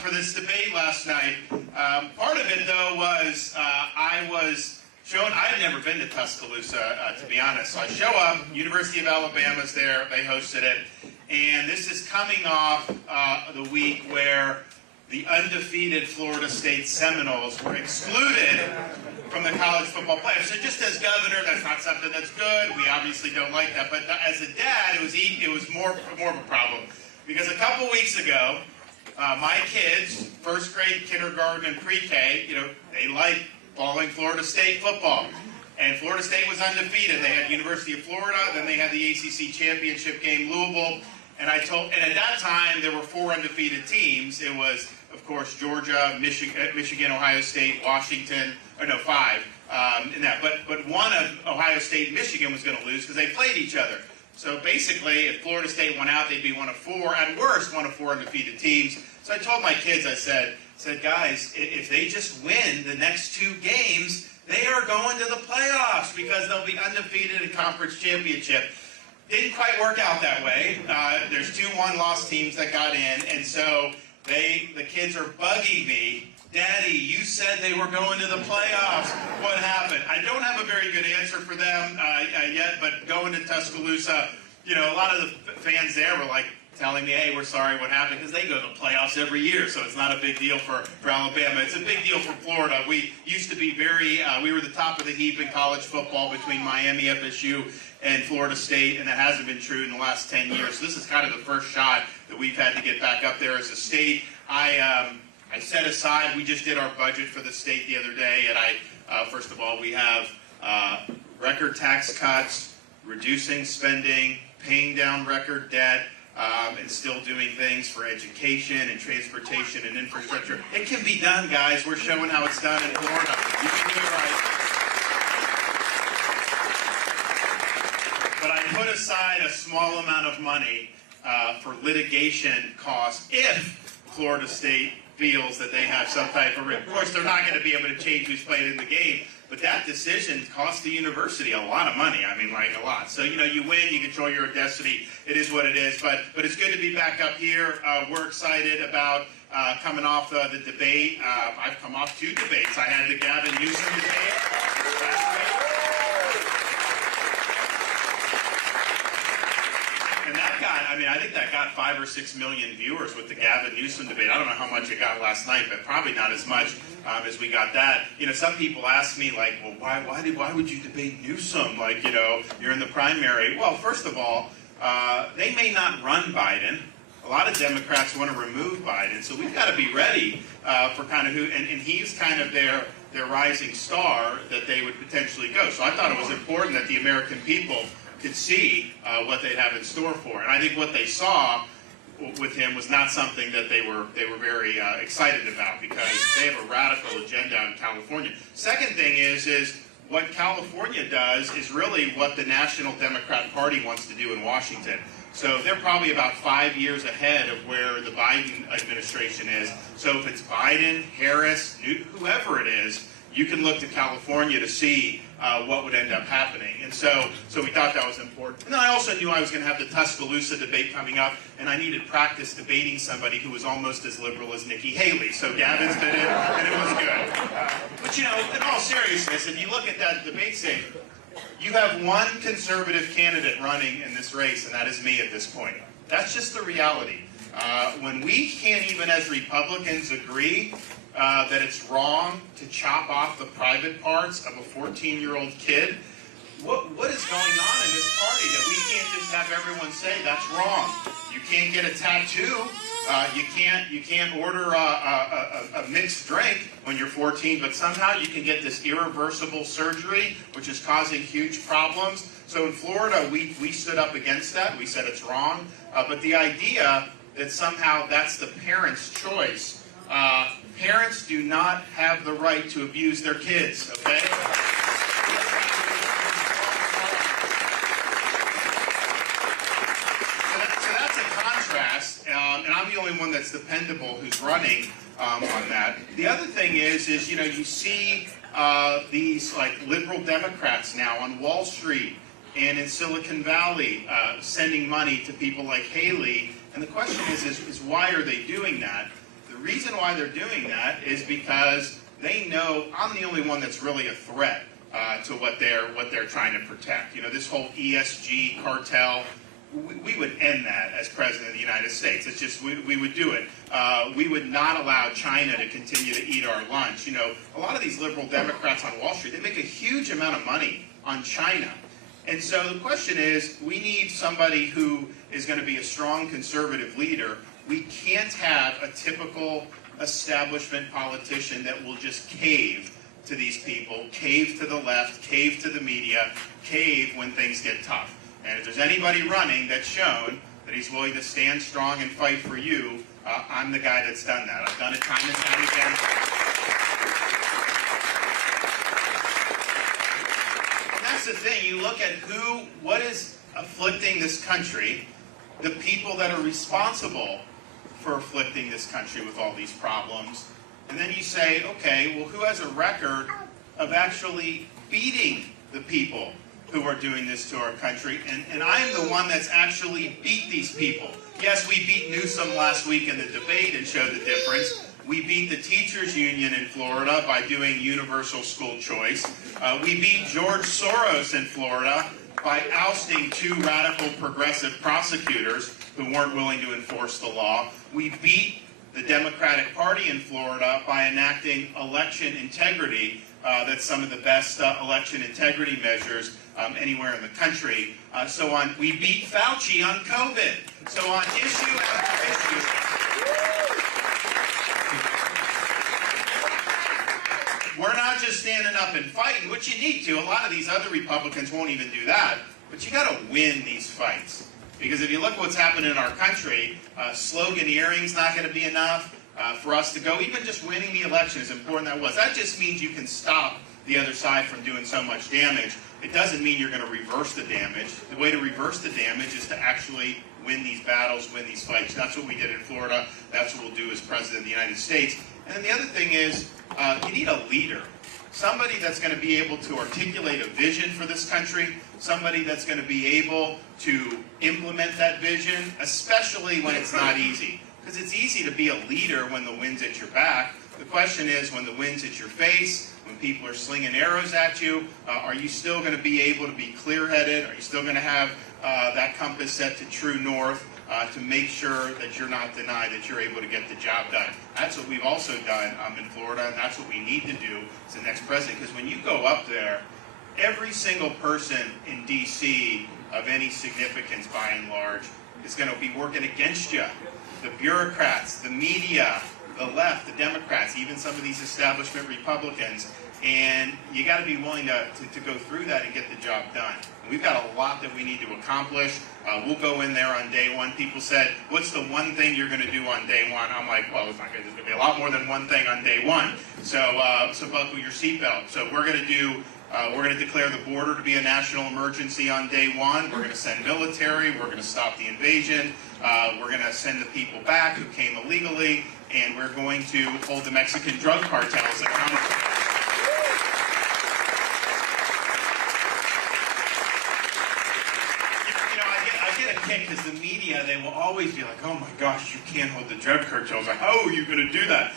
for this debate last night. Part of it, though, was I was shown. I had never been to Tuscaloosa, to be honest. So I show up. University of Alabama's there. They hosted it, and this is coming off the week where the undefeated Florida State Seminoles were excluded from the college football playoffs. So just as governor, that's not something that's good. We obviously don't like that. But as a dad, it was more of a problem. Because a couple weeks ago, my kids, first grade, kindergarten, and pre-K, they like following Florida State football. And Florida State was undefeated. They had University of Florida, then they had the ACC championship game, Louisville. And at that time, there were 4 undefeated teams. It was, of course, Georgia, Michigan, Ohio State, Washington, or no, 5 in that. But one of Ohio State and Michigan was going to lose because they played each other. So basically, if Florida State went out, they'd be one of 4, at worst, one of 4 undefeated teams. So I told my kids, I said, guys, if they just win the next 2 games, they are going to the playoffs because they'll be undefeated in conference championship. Didn't quite work out that way. There's 2 one-loss teams that got in, and so the kids are bugging me. Daddy, you said they were going to the playoffs. What happened? I don't have a very good answer for them yet, but going to Tuscaloosa, a lot of the fans there were like telling me, hey, we're sorry what happened, because they go to the playoffs every year, so it's not a big deal for Alabama. It's a big deal for Florida. We used to be we were the top of the heap in college football between Miami, FSU, and Florida State, and that hasn't been true in the last 10 years. So this is kind of the first shot that we've had to get back up there as a state. I set aside, we just did our budget for the state the other day, and first of all, we have record tax cuts, reducing spending, paying down record debt, and still doing things for education and transportation and infrastructure. It can be done, guys. We're showing how it's done in Florida. You can do it right. But I put aside a small amount of money for litigation costs if Florida State feels that they have some type of risk. Of course, they're not going to be able to change who's playing in the game, but that decision cost the university a lot of money. I mean, like a lot. So, you win, you control your destiny. It is what it is. But it's good to be back up here. We're excited about coming off the debate. I've come off 2 debates. I had the Gavin Newsom debate last week. And I think that got 5 or 6 million viewers with the Gavin Newsom debate. I don't know how much it got last night, but probably not as much as we got that. Some people ask me, like, well, why would you debate Newsom? Like, you're in the primary. Well, first of all, they may not run Biden. A lot of Democrats want to remove Biden, so we've got to be ready for kind of who, and he's kind of their rising star that they would potentially go. So I thought it was important that the American people could see what they'd have in store for. And I think what they saw with him was not something that they were very excited about, because they have a radical agenda in California. Second thing is what California does is really what the National Democrat Party wants to do in Washington. So they're probably about 5 years ahead of where the Biden administration is. So if it's Biden, Harris, whoever it is, you can look to California to see what would end up happening. And so we thought that was important. And then I also knew I was going to have the Tuscaloosa debate coming up, and I needed practice debating somebody who was almost as liberal as Nikki Haley. So Gavin's been in, and it was good. But in all seriousness, if you look at that debate stage, you have one conservative candidate running in this race, and that is me at this point. That's just the reality. When we can't even as Republicans agree that it's wrong to chop off the private parts of a 14-year-old kid, what is going on in this party that we can't just have everyone say that's wrong? You can't get a tattoo. You can't order a mixed drink when you're 14, but somehow you can get this irreversible surgery, which is causing huge problems. So in Florida, we stood up against that. We said it's wrong. But the idea that somehow that's the parents' choice, parents do not have the right to abuse their kids, okay? So that's a contrast, and I'm the only one that's dependable who's running on that. The other thing is you see these like liberal Democrats now on Wall Street and in Silicon Valley sending money to people like Haley. And the question is why are they doing that? The reason why they're doing that is because they know I'm the only one that's really a threat to what they're trying to protect. You know, this whole ESG cartel, we would end that as President of the United States. It's just, we would do it. We would not allow China to continue to eat our lunch. You know, a lot of these liberal Democrats on Wall Street, they make a huge amount of money on China. And so the question is, we need somebody who is going to be a strong conservative leader. We can't have a typical establishment politician that will just cave to these people, cave to the left, cave to the media, cave when things get tough. And if there's anybody running that's shown that he's willing to stand strong and fight for you, I'm the guy that's done that. I've done it time and time again. And that's the thing. You look at what is afflicting this country, the people that are responsible for afflicting this country with all these problems, and then you say, okay, well, who has a record of actually beating the people who are doing this to our country? And I'm the one that's actually beat these people. Yes, we beat Newsom last week in the debate and showed the difference. We beat the teachers union in Florida by doing universal school choice. We beat George Soros in Florida by ousting 2 radical progressive prosecutors who weren't willing to enforce the law. We beat the Democratic Party in Florida by enacting election integrity. That's some of the best election integrity measures anywhere in the country. We beat Fauci on COVID. So on issue after issue, we're not just standing up and fighting, which you need to. A lot of these other Republicans won't even do that. But you got to win these fights. Because if you look what's happening in our country, sloganeering's not going to be enough for us to go. Even just winning the election, as important that was, that just means you can stop the other side from doing so much damage. It doesn't mean you're going to reverse the damage. The way to reverse the damage is to actually win these battles, win these fights. That's what we did in Florida. That's what we'll do as President of the United States. And then the other thing is, you need a leader. Somebody that's going to be able to articulate a vision for this country, somebody that's going to be able to implement that vision, especially when it's not easy. Because it's easy to be a leader when the wind's at your back. The question is, when the wind's at your face, when people are slinging arrows at you, are you still going to be able to be clear-headed? Are you still going to have that compass set to true north to make sure that you're not denied, that you're able to get the job done? That's what we've also done in Florida, and that's what we need to do as the next president. Because when you go up there, every single person in D.C. of any significance, by and large, is going to be working against you. The bureaucrats, the media, the left, the Democrats, even some of these establishment Republicans. And you got to be willing to go through that and get the job done. We've got a lot that we need to accomplish. We'll go in there on day one. People said, what's the one thing you're going to do on day one? I'm like, well, there's going to be a lot more than one thing on day one. So buckle your seatbelt. So we're going to declare the border to be a national emergency on day one. We're going to send military. We're going to stop the invasion. We're going to send the people back who came illegally. And we're going to hold the Mexican drug cartels accountable. Because the media, they will always be like, oh my gosh, you can't hold the drug cartels. Like, how are you going to do that?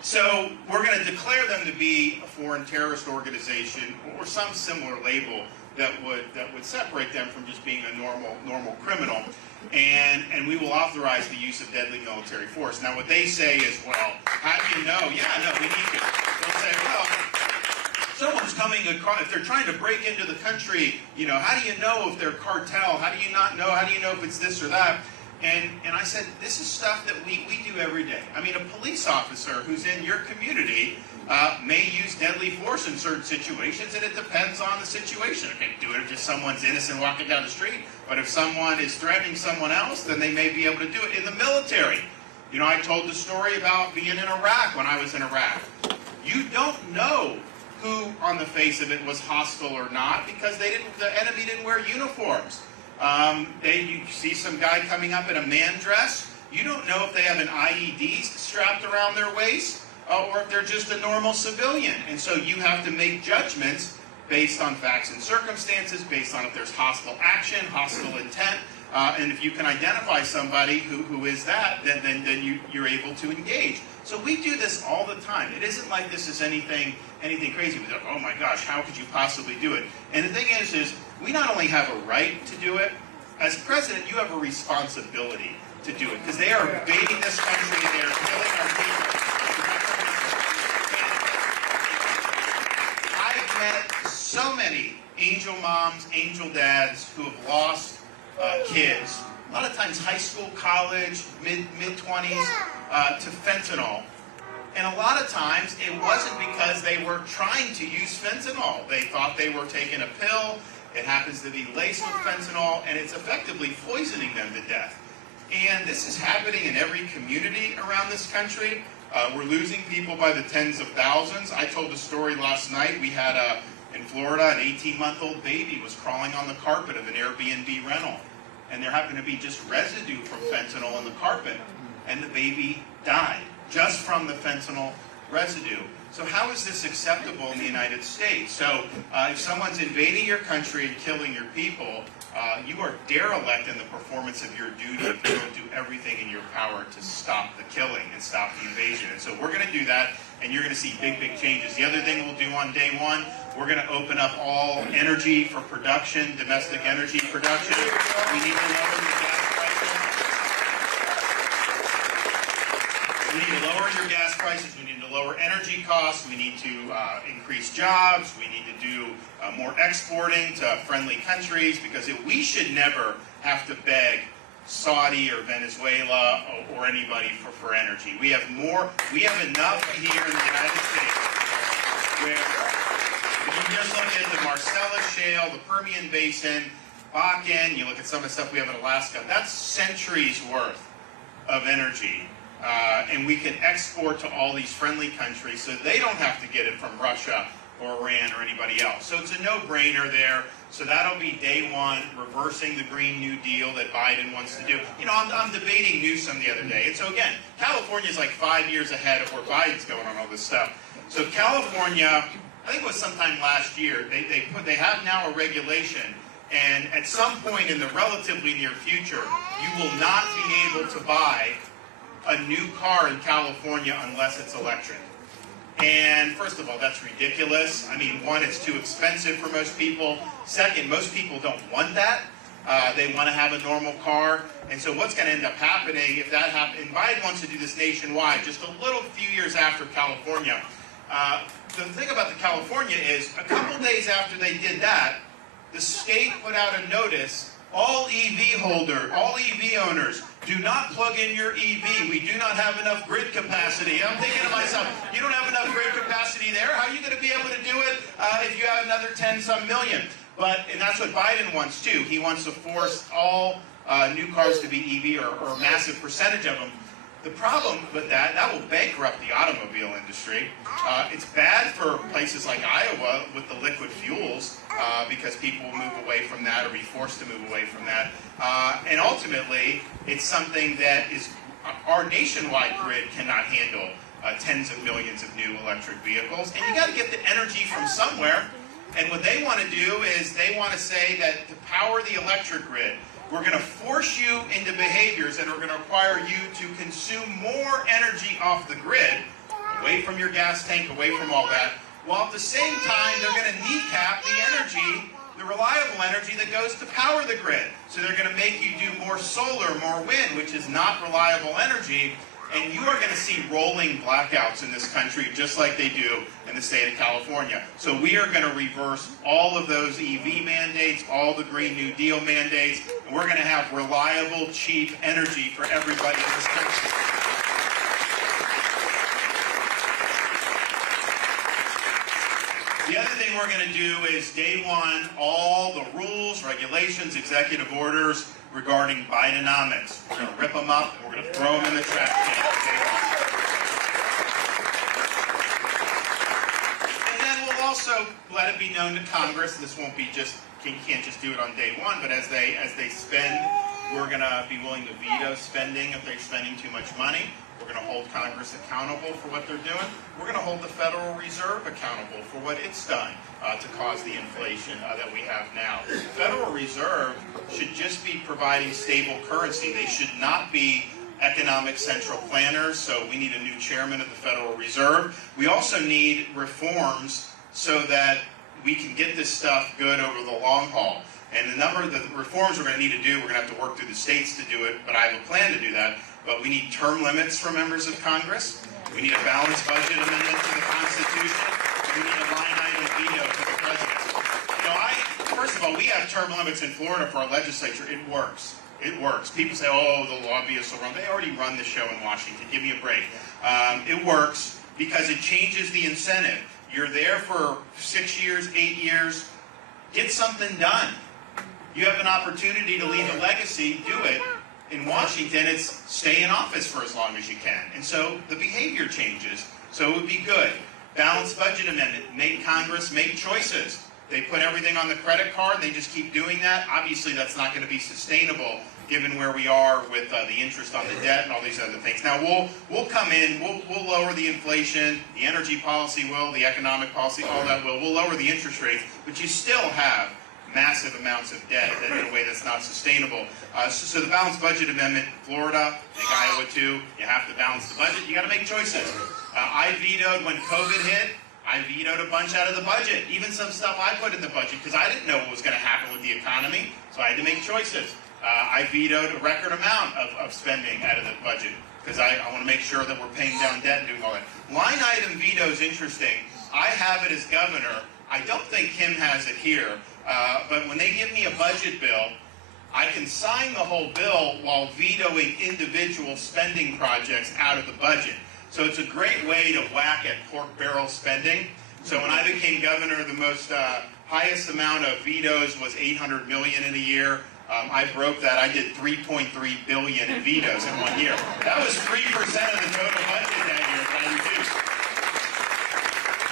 So we're going to declare them to be a foreign terrorist organization or some similar label that would separate them from just being a normal criminal. And we will authorize the use of deadly military force. Now what they say is, well, how do you know? Yeah, no, we need to. They'll say, well, someone's coming across, if they're trying to break into the country, you know, how do you know if they're cartel? How do you not know? How do you know if it's this or that? And I said, this is stuff that we do every day. I mean, a police officer who's in your community may use deadly force in certain situations, and it depends on the situation. They can do it if just someone's innocent walking down the street, but if someone is threatening someone else, then they may be able to do it. In the military, you know, I told the story about being in Iraq when I was in Iraq. You don't know who on the face of it was hostile or not, because the enemy didn't wear uniforms. You see some guy coming up in a man dress. You don't know if they have an IED strapped around their waist or if they're just a normal civilian. And so you have to make judgments based on facts and circumstances, based on if there's hostile action, hostile intent. And if you can identify somebody who is that, then you're able to engage. So we do this all the time. It isn't like this is anything crazy. We go, oh my gosh, how could you possibly do it? And the thing is we not only have a right to do it, as president, you have a responsibility to do it, because they are invading this country, they are killing our people. I've met so many angel moms, angel dads who have lost kids, a lot of times high school, college, mid-20s, to fentanyl. And a lot of times it wasn't because they were trying to use fentanyl. They thought they were taking a pill. It happens to be laced with fentanyl, and it's effectively poisoning them to death. And this is happening in every community around this country. We're losing people by the tens of thousands. I told a story last night. We had in Florida, an 18-month-old baby was crawling on the carpet of an Airbnb rental. And there happened to be just residue from fentanyl in the carpet. And the baby died just from the fentanyl residue. So how is this acceptable in the United States? So if someone's invading your country and killing your people, you are derelict in the performance of your duty if you don't do everything in your power to stop the killing and stop the invasion. And so we're going to do that, and you're going to see big, big changes. The other thing we'll do on day one, we're going to open up all energy for production, domestic energy production. We need to lower the gas prices. We need to lower your gas prices. We need to lower energy costs. We need to increase jobs. We need to do more exporting to friendly countries, because we should never have to beg Saudi or Venezuela or anybody for energy. We have enough here in the United States where, if you just look at the Marcellus Shale, the Permian Basin, Bakken, you look at some of the stuff we have in Alaska, that's centuries worth of energy. And we can export to all these friendly countries so they don't have to get it from Russia or Iran or anybody else. So it's a no-brainer there. So that'll be day one, reversing the Green New Deal that Biden wants to do. You know, I'm debating Newsom the other day. And so again, California's like 5 years ahead of where Biden's going on all this stuff. So California, I think it was sometime last year, they have now a regulation, and at some point in the relatively near future, you will not be able to buy a new car in California unless it's electric. And first of all, that's ridiculous. I mean, one, it's too expensive for most people. Second, most people don't want that. They want to have a normal car. And so what's going to end up happening if that happens, and Biden wants to do this nationwide, just a little few years after California. The thing about the California is, a couple days after they did that, the state put out a notice, all EV owners, do not plug in your EV. We do not have enough grid capacity. I'm thinking to myself, you don't have enough grid capacity there? How are you going to be able to do it if you have another 10-some million? And that's what Biden wants too. He wants to force all new cars to be EV, or a massive percentage of them. The problem with that will bankrupt the automobile industry. It's bad for places like Iowa with the liquid fuels, because people will move away from that or be forced to move away from that. And ultimately, it's something that our nationwide grid cannot handle tens of millions of new electric vehicles. And you got to get the energy from somewhere. And what they want to do is they want to say that to power the electric grid, we're going to force you into behaviors that are going to require you to consume more energy off the grid, away from your gas tank, away from all that, while at the same time they're going to kneecap the energy, the reliable energy that goes to power the grid. So they're going to make you do more solar, more wind, which is not reliable energy, and you are going to see rolling blackouts in this country just like they do in the state of California. So we are going to reverse all of those EV mandates, all the Green New Deal mandates, and we're going to have reliable, cheap energy for everybody in this country. The other thing we're going to do is, day one, all the rules, regulations, executive orders regarding Bidenomics. We're going to rip them up, and we're going to throw them in the trash can. And then we'll also let it be known to Congress, this won't be just, can't just do it on day one, but as they spend, we're going to be willing to veto spending if they're spending too much money. We're going to hold Congress accountable for what they're doing. We're going to hold the Federal Reserve accountable for what it's done to cause the inflation that we have now. The Federal Reserve should just be providing stable currency. They should not be economic central planners, so we need a new chairman of the Federal Reserve. We also need reforms so that we can get this stuff good over the long haul. And the number of the reforms we're going to need to do, we're going to have to work through the states to do it, but I have a plan to do that. But we need term limits for members of Congress. We need a balanced budget amendment to the Constitution. We need a line item veto for the president. You know, first of all, we have term limits in Florida for our legislature. It works. It works. People say, oh, the lobbyists will run. They already run the show in Washington. Give me a break. It works because it changes the incentive. You're there for 6 years, 8 years. Get something done. You have an opportunity to leave a legacy. Do it. In Washington, it's stay in office for as long as you can. And so the behavior changes. So it would be good. Balanced budget amendment. Make Congress make choices. They put everything on the credit card. They just keep doing that. Obviously, that's not going to be sustainable given where we are with the interest on the debt and all these other things. Now, we'll come in. We'll lower the inflation. The energy policy will. The economic policy, all that will. We'll lower the interest rates. But you still have massive amounts of debt in a way that's not sustainable. So the balanced budget amendment, Florida, I think Iowa too, you have to balance the budget. You got to make choices. I vetoed when COVID hit. I vetoed a bunch out of the budget, even some stuff I put in the budget because I didn't know what was going to happen with the economy, so I had to make choices. I vetoed a record amount of spending out of the budget because I want to make sure that we're paying down debt and doing all that. Line item veto is interesting. I have it as governor. I don't think Kim has it here, but when they give me a budget bill, I can sign the whole bill while vetoing individual spending projects out of the budget. So it's a great way to whack at pork barrel spending. So when I became governor, the most highest amount of vetoes was $800 million in a year. I broke that. I did $3.3 billion in vetoes in 1 year. That was 3% of the total budget that year that I reduced.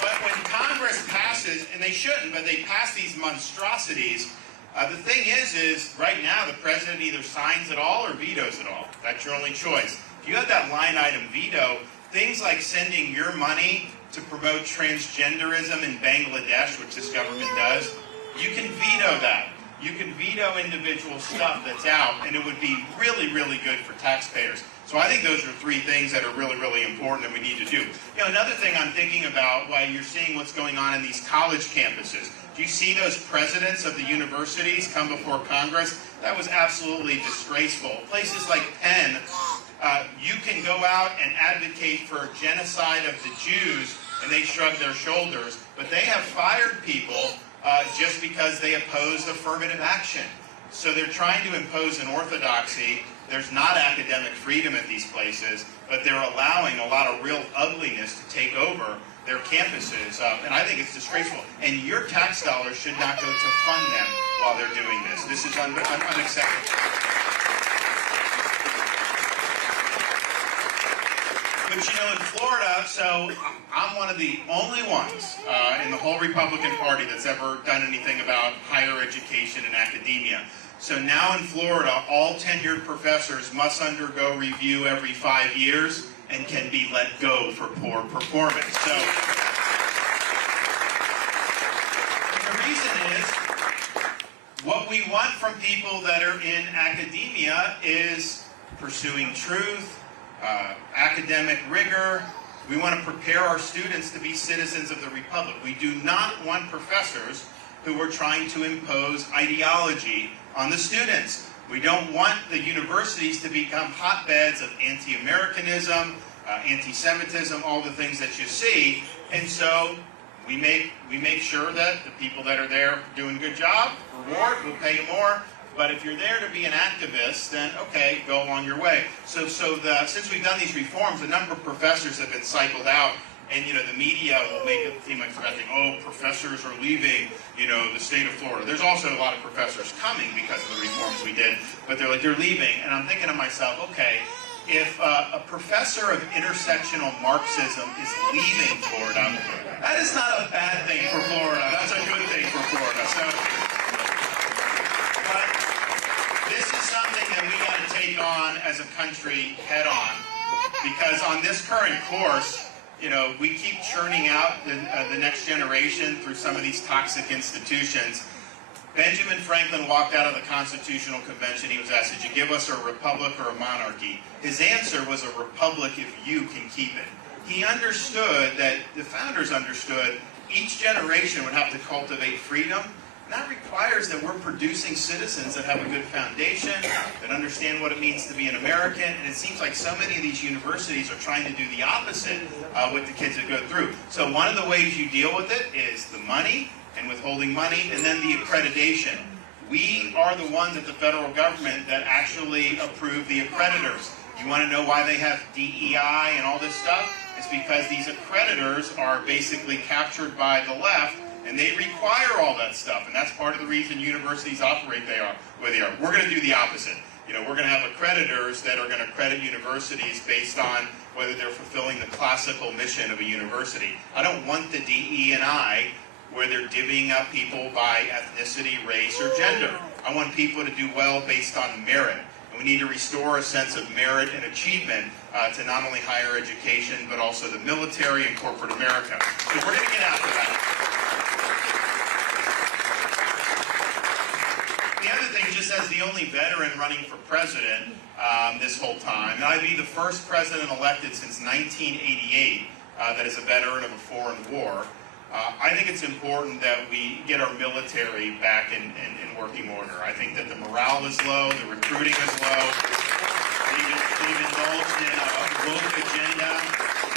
But when Congress passes, and they shouldn't, but they pass these monstrosities, the thing is right now the president either signs it all or vetoes it all. That's your only choice. If you have that line item veto, things like sending your money to promote transgenderism in Bangladesh, which this government does, you can veto that. You can veto individual stuff that's out, and it would be really, really good for taxpayers. So I think those are three things that are really, really important that we need to do. You know, another thing I'm thinking about while you're seeing what's going on in these college campuses, do you see those presidents of the universities come before Congress? That was absolutely disgraceful. Places like Penn, you can go out and advocate for genocide of the Jews, and they shrug their shoulders, but they have fired people just because they opposed affirmative action. So they're trying to impose an orthodoxy. There's not academic freedom at these places, but they're allowing a lot of real ugliness to take over their campuses, and I think it's disgraceful. And your tax dollars should not go to fund them while they're doing this. This is unacceptable. But you know, in Florida, so I'm one of the only ones in the whole Republican Party that's ever done anything about higher education and academia. So now in Florida, all tenured professors must undergo review every 5 years and can be let go for poor performance. So the reason is, what we want from people that are in academia is pursuing truth, academic rigor. We want to prepare our students to be citizens of the Republic. We do not want professors who are trying to impose ideology on the students. We don't want the universities to become hotbeds of anti-Americanism, anti-Semitism, all the things that you see. And so we make sure that the people that are there doing a good job, reward, we'll pay you more. But if you're there to be an activist, then okay, go along your way. So since we've done these reforms, a number of professors have been cycled out, and you know the media will make it seem like threatening. Oh, professors are leaving, you know, the state of Florida. There's also a lot of professors coming because of the reforms we did, but they're leaving. And I'm thinking to myself, okay, if a professor of intersectional Marxism is leaving Florida, that is not a bad thing for Florida. That's a good thing for Florida. So. This is something that we got to take on as a country head on. because on this current course, you know, we keep churning out the next generation through some of these toxic institutions. Benjamin Franklin walked out of the Constitutional Convention. He was asked, did you give us a republic or a monarchy? His answer was a republic if you can keep it. He understood that, the founders understood, each generation would have to cultivate freedom. And that requires that we're producing citizens that have a good foundation, that understand what it means to be an American. And it seems like so many of these universities are trying to do the opposite with the kids that go through. So one of the ways you deal with it is the money, and withholding money, and then the accreditation. We are the ones at the federal government that actually approve the accreditors. You want to know why they have DEI and all this stuff? It's because these accreditors are basically captured by the left, and they require all that stuff, and that's part of the reason universities operate the way they are. We're going to do the opposite. You know, we're going to have accreditors that are going to accredit universities based on whether they're fulfilling the classical mission of a university. I don't want the DE&I where they're divvying up people by ethnicity, race, or gender. I want people to do well based on merit. And we need to restore a sense of merit and achievement to not only higher education, but also the military and corporate America. So we're going to get after that. The other thing, just as the only veteran running for president this whole time, and I'd be the first president elected since 1988 that is a veteran of a foreign war. I think it's important that we get our military back in working order. I think that the morale is low, the recruiting is low. They've indulged in a woke agenda.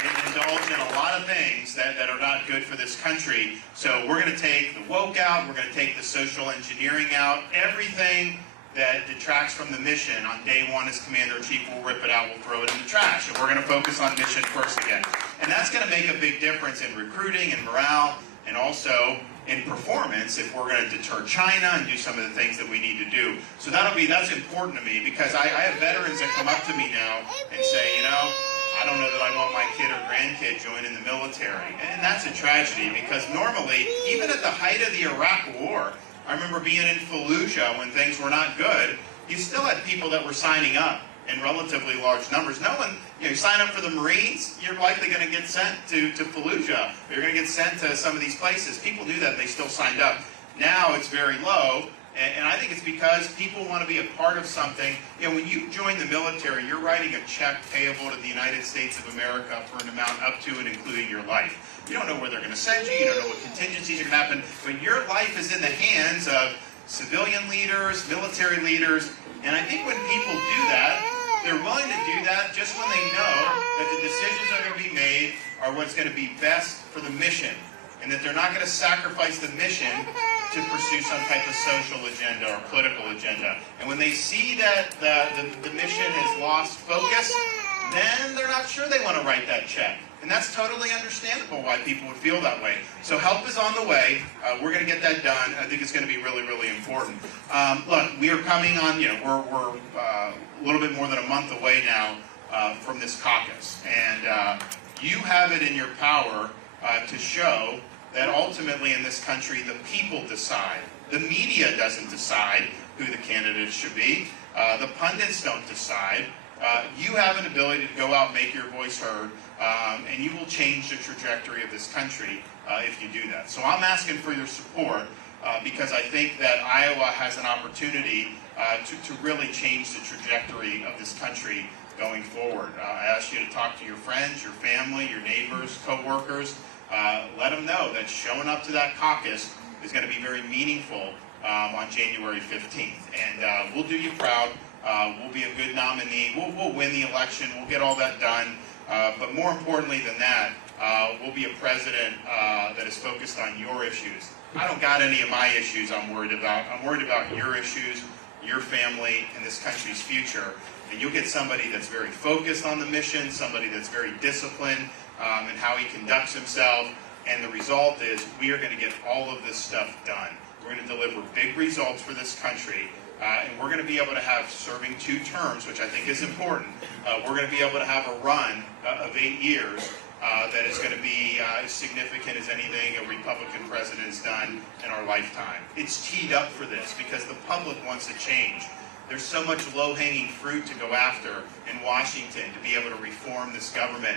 They've indulged in a lot of things that are not good for this country. So we're going to take the woke out. We're going to take the social engineering out. Everything that detracts from the mission on day one as Commander-in-Chief, we'll rip it out, we'll throw it in the trash. And we're going to focus on mission first again. And that's going to make a big difference in recruiting and morale, and also in performance if we're going to deter China and do some of the things that we need to do. So that's important to me, because I have veterans that come up to me now and say, you know, I don't know that I want my kid or grandkid joining the military. And that's a tragedy, because normally, even at the height of the Iraq War, I remember being in Fallujah when things were not good, you still had people that were signing up in relatively large numbers. No one, you sign up for the Marines, you're likely going to get sent to Fallujah. You're going to get sent to some of these places. People knew that, and they still signed up. Now it's very low, and I think it's because people want to be a part of something. You know, when you join the military, you're writing a check payable to the United States of America for an amount up to and including your life. You don't know where they're going to send you. You don't know what contingencies are going to happen. But your life is in the hands of civilian leaders, military leaders. And I think when people do that, they're willing to do that just when they know that the decisions that are going to be made are what's going to be best for the mission. And that they're not going to sacrifice the mission to pursue some type of social agenda or political agenda. And when they see that the mission has lost focus, then they're not sure they want to write that check. And that's totally understandable why people would feel that way. So help is on the way. We're going to get that done. I think it's going to be really, really important. Look, we are coming on, you know, we're a little bit more than a month away now from this caucus. And you have it in your power to show that ultimately in this country, the people decide. The media doesn't decide who the candidates should be. The pundits don't decide. You have an ability to go out and make your voice heard, and you will change the trajectory of this country if you do that. So I'm asking for your support because I think that Iowa has an opportunity to really change the trajectory of this country going forward. I ask you to talk to your friends, your family, your neighbors, co-workers. Let them know that showing up to that caucus is going to be very meaningful on January 15th. And we'll do you proud. We'll be a good nominee. We'll win the election. We'll get all that done. But more importantly than that, we'll be a president that is focused on your issues. I don't got any of my issues I'm worried about. I'm worried about your issues, your family, and this country's future. And you'll get somebody that's very focused on the mission, somebody that's very disciplined in how he conducts himself. And the result is we are going to get all of this stuff done. We're going to deliver big results for this country. And we're going to be able to have serving 2 terms, which I think is important. We're going to be able to have a run of 8 years that is going to be as significant as anything a Republican president's done in our lifetime. It's teed up for this because the public wants a change. There's so much low-hanging fruit to go after in Washington to be able to reform this government,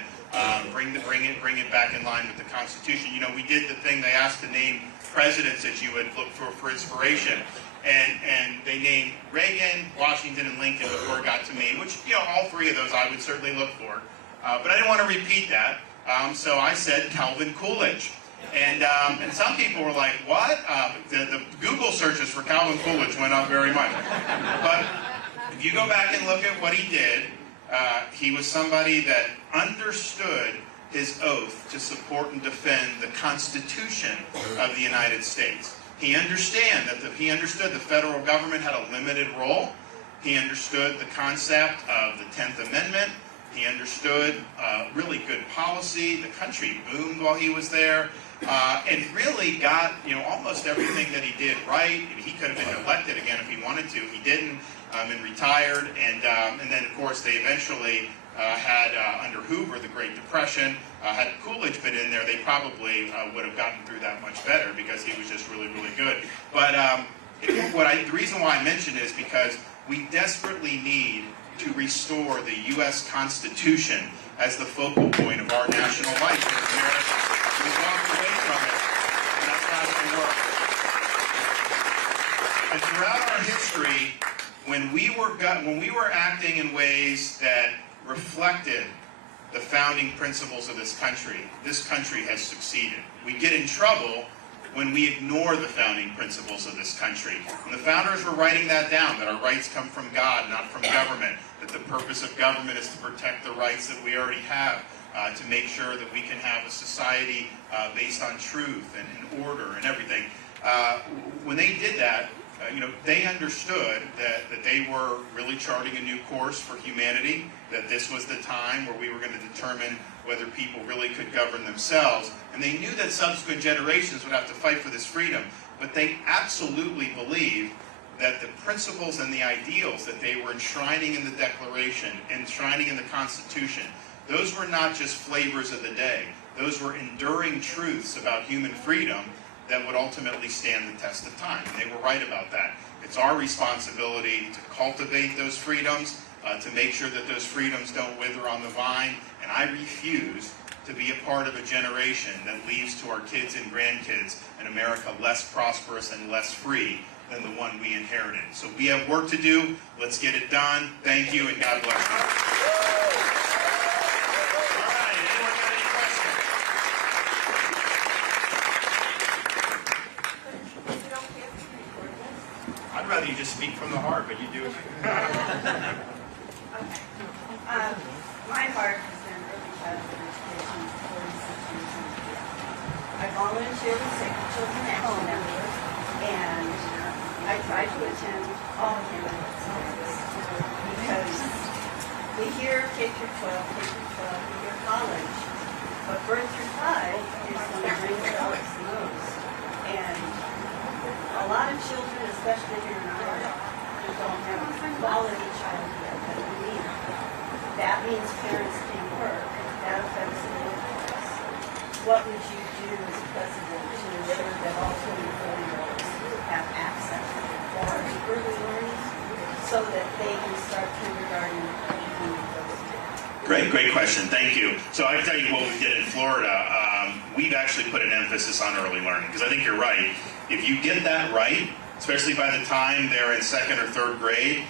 bring it back in line with the Constitution. You know, we did the thing they asked to name presidents that you would look for inspiration, and they named Reagan, Washington, and Lincoln before it got to me, which, you know, all three of those I would certainly look for. But I didn't want to repeat that, so I said Calvin Coolidge. And some people were like, what? The Google searches for Calvin Coolidge went up very much. But if you go back and look at what he did, he was somebody that understood his oath to support and defend the Constitution of the United States. He understood the federal government had a limited role. He understood the concept of the 10th Amendment. He understood really good policy. The country boomed while he was there. And really got, you know, almost everything that he did right. He could have been elected again if he wanted to. He didn't, and retired. And then, of course, they eventually had, under Hoover, the Great Depression. Had Coolidge been in there, they probably would have gotten through that much better because he was just really, really good. But the reason why I mention it is because we desperately need to restore the U.S. Constitution as the focal point of our national life in America. We walked away from it, and that's not going to work. And throughout our history, when we were acting in ways that reflected the founding principles of this country has succeeded. We get in trouble when we ignore the founding principles of this country. And the founders were writing that down, that our rights come from God, not from government, that the purpose of government is to protect the rights that we already have, to make sure that we can have a society based on truth and order and everything. When they did that, you know, they understood that they were really charting a new course for humanity, that this was the time where we were going to determine whether people really could govern themselves. And they knew that subsequent generations would have to fight for this freedom, but they absolutely believed that the principles and the ideals that they were enshrining in the Declaration, enshrining in the Constitution, those were not just flavors of the day. Those were enduring truths about human freedom that would ultimately stand the test of time. And they were right about that. It's our responsibility to cultivate those freedoms, to make sure that those freedoms don't wither on the vine. And I refuse to be a part of a generation that leaves to our kids and grandkids an America less prosperous and less free than the one we inherited. So we have work to do. Let's get it done. Thank you, and God bless you. All right, anyone got any questions? I'd rather you just speak from the heart, but you do it. My heart has been early childhood education for 46 years. I volunteer with Sacred Children Action Network, and I try to attend all candidates meetings because we hear K through 12, we hear college, but birth through 5 is when the brain develops the most. And a lot of children, especially here in Florida, don't have quality childhood that we need. That means parents can work. That affects the workforce. What would you do as president to ensure that all 24-year-olds have access to quality early learning so that they can start kindergarten when they go to school? Great question. Thank you. So I can tell you what we did in Florida. We've actually put an emphasis on early learning because I think you're right. If you get that right, especially by the time they're in 2nd or 3rd grade,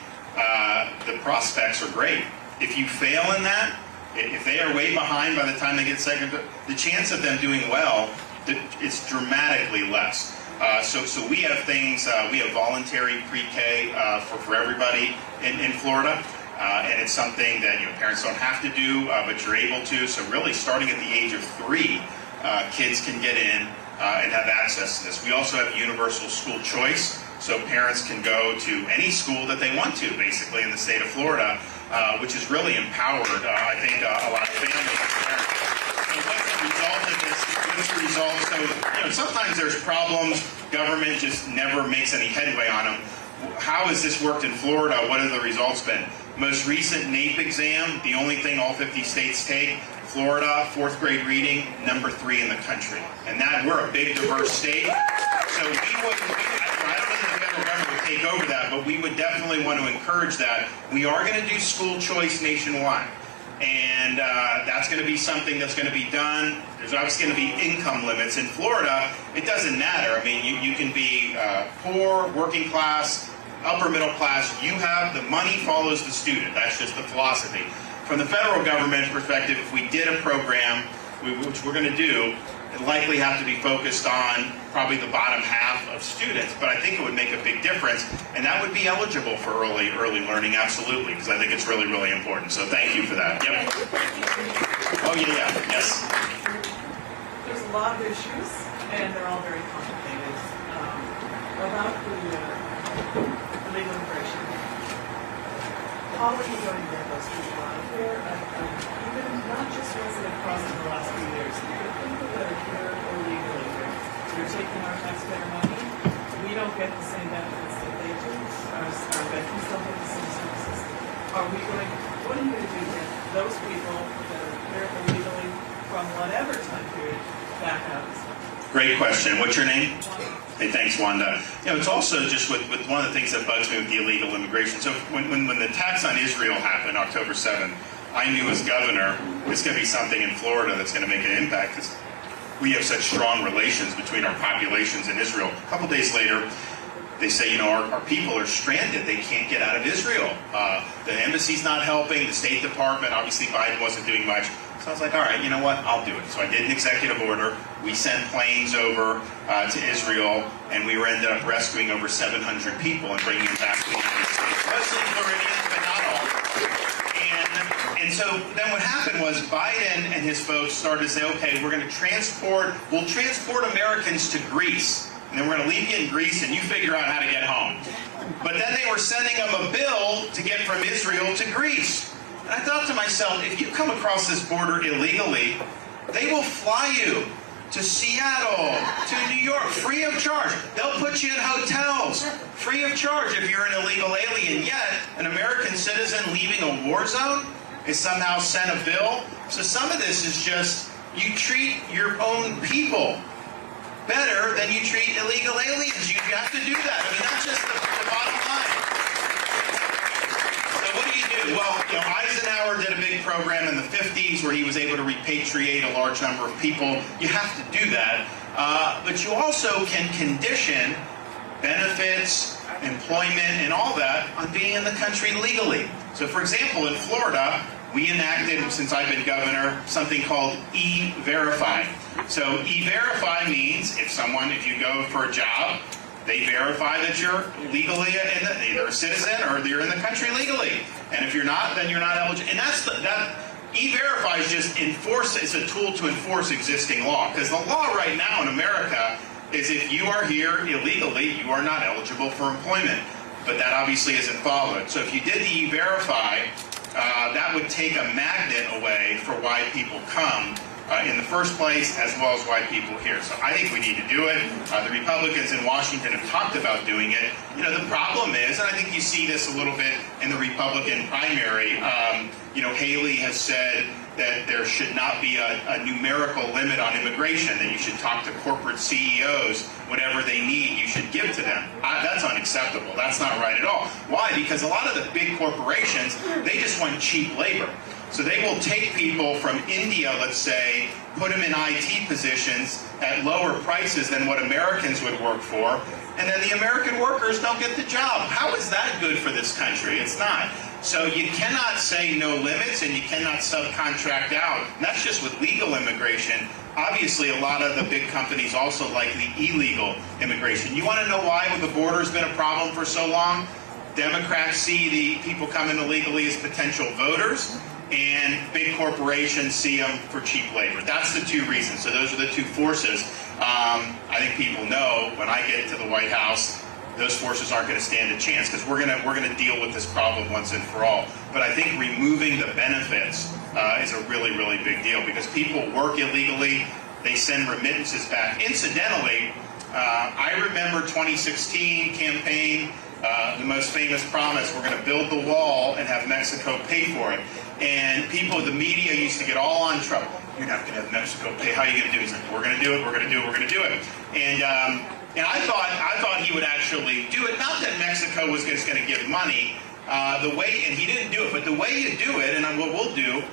the prospects are great. If you fail in that, if they are way behind by the time they get 2nd, the chance of them doing well is dramatically less. So we have things, we have voluntary pre-K for everybody in Florida. And it's something that parents don't have to do, but you're able to. So really, starting at the age of 3, kids can get in and have access to this. We also have universal school choice, so parents can go to any school that they want to, basically, in the state of Florida, which has really empowered, I think, a lot of families and parents. So what's the result of this? What's the result? So sometimes there's problems. Government just never makes any headway on them. How has this worked in Florida? What have the results been? Most recent NAEP exam, the only thing all 50 states take, Florida, 4th grade reading, number 3 in the country. And that we're a big, diverse state. So I don't think the federal government would take take over that, but we would definitely want to encourage that. We are going to do school choice nationwide. And that's going to be something that's going to be done. There's obviously going to be income limits. In Florida, it doesn't matter. I mean, you can be poor, working class, upper middle class. You have the money follows the student. That's just the philosophy. From the federal government perspective, if we did a program, which we're going to do, it likely have to be focused on probably the bottom half of students, but I think it would make a big difference, and that would be eligible for early learning, absolutely, because I think it's really, really important. So thank you for that. Yep. Oh, yeah, yes. There's a lot of issues, and they're all very complicated. About the legal immigration, how are you going to get those people out of here? Even not just ones that have crossed in the last few years, but people that are here illegally. They're taking our taxpayer money. We don't get the same benefits that they do. Our veterans don't get the same services. What are you going to do to get those people that are here illegally from whatever time period back out of this country? Great question. What's your name? Hey, thanks, Wanda. You know, it's also just with one of the things that bugs me with the illegal immigration. So when the tax on Israel happened, October 7th, I knew as governor, it's going to be something in Florida that's going to make an impact, because we have such strong relations between our populations in Israel. A couple days later, they say, you know, our people are stranded. They can't get out of Israel. The embassy's not helping. The State Department, obviously Biden wasn't doing much. So I was like, all right, you know what? I'll do it. So I did an executive order. We sent planes over to Israel, and we ended up rescuing over 700 people and bringing them back to the United States. Mostly Floridians, but not all. And so then what happened was Biden and his folks started to say, okay, we'll transport Americans to Greece. And then we're going to leave you in Greece and you figure out how to get home. But then they were sending them a bill to get from Israel to Greece. And I thought to myself, if you come across this border illegally, they will fly you to Seattle, to New York, free of charge. They'll put you in hotels, free of charge if you're an illegal alien. Yet, an American citizen leaving a war zone is somehow sent a bill. So some of this is just, you treat your own people better than you treat illegal aliens. You have to do that. I mean, that's just the bottom line. So what do? Well, you know, Eisenhower did a big program in the 50s where he was able to repatriate a large number of people. You have to do that. But you also can condition benefits, employment, and all that on being in the country legally. So, for example, in Florida, we enacted, since I've been governor, something called E-Verify. So E-Verify means if you go for a job, they verify that you're legally either a citizen or you're in the country legally. And if you're not, then you're not eligible. And that E-Verify is just it's a tool to enforce existing law. Because the law right now in America is if you are here illegally, you are not eligible for employment. But that obviously isn't followed. So if you did the E-Verify, that would take a magnet away for why people come in the first place, as well as why people here. So I think we need to do it. The Republicans in Washington have talked about doing it. You know, the problem is, and I think you see this a little bit in the Republican primary, you know, Haley has said that there should not be a numerical limit on immigration, that you should talk to corporate CEOs, whatever they need, you should give to them. That's unacceptable. That's not right at all. Why? Because a lot of the big corporations, they just want cheap labor. So they will take people from India, let's say, put them in IT positions at lower prices than what Americans would work for, and then the American workers don't get the job. How is that good for this country? It's not. So you cannot say no limits, and you cannot subcontract out. And that's just with legal immigration. Obviously, a lot of the big companies also like the illegal immigration. You want to know why the border's been a problem for so long? Democrats see the people coming illegally as potential voters, and big corporations see them for cheap labor. That's the two reasons. So those are the two forces. I think people know when I get to the White House, those forces aren't going to stand a chance, because we're going to deal with this problem once and for all. But I think removing the benefits is a really, really big deal, because people work illegally, they send remittances back. Incidentally, I remember 2016 campaign, the most famous promise, we're going to build the wall and have Mexico pay for it. And people, the media used to get all on trouble. You're not going to have Mexico pay. How are you going to do it? He's like, we're going to do it, we're going to do it, we're going to do it. And And I thought he would actually do it. Not that Mexico was just going to give money, and he didn't do it, but the way you do it, and what we'll do,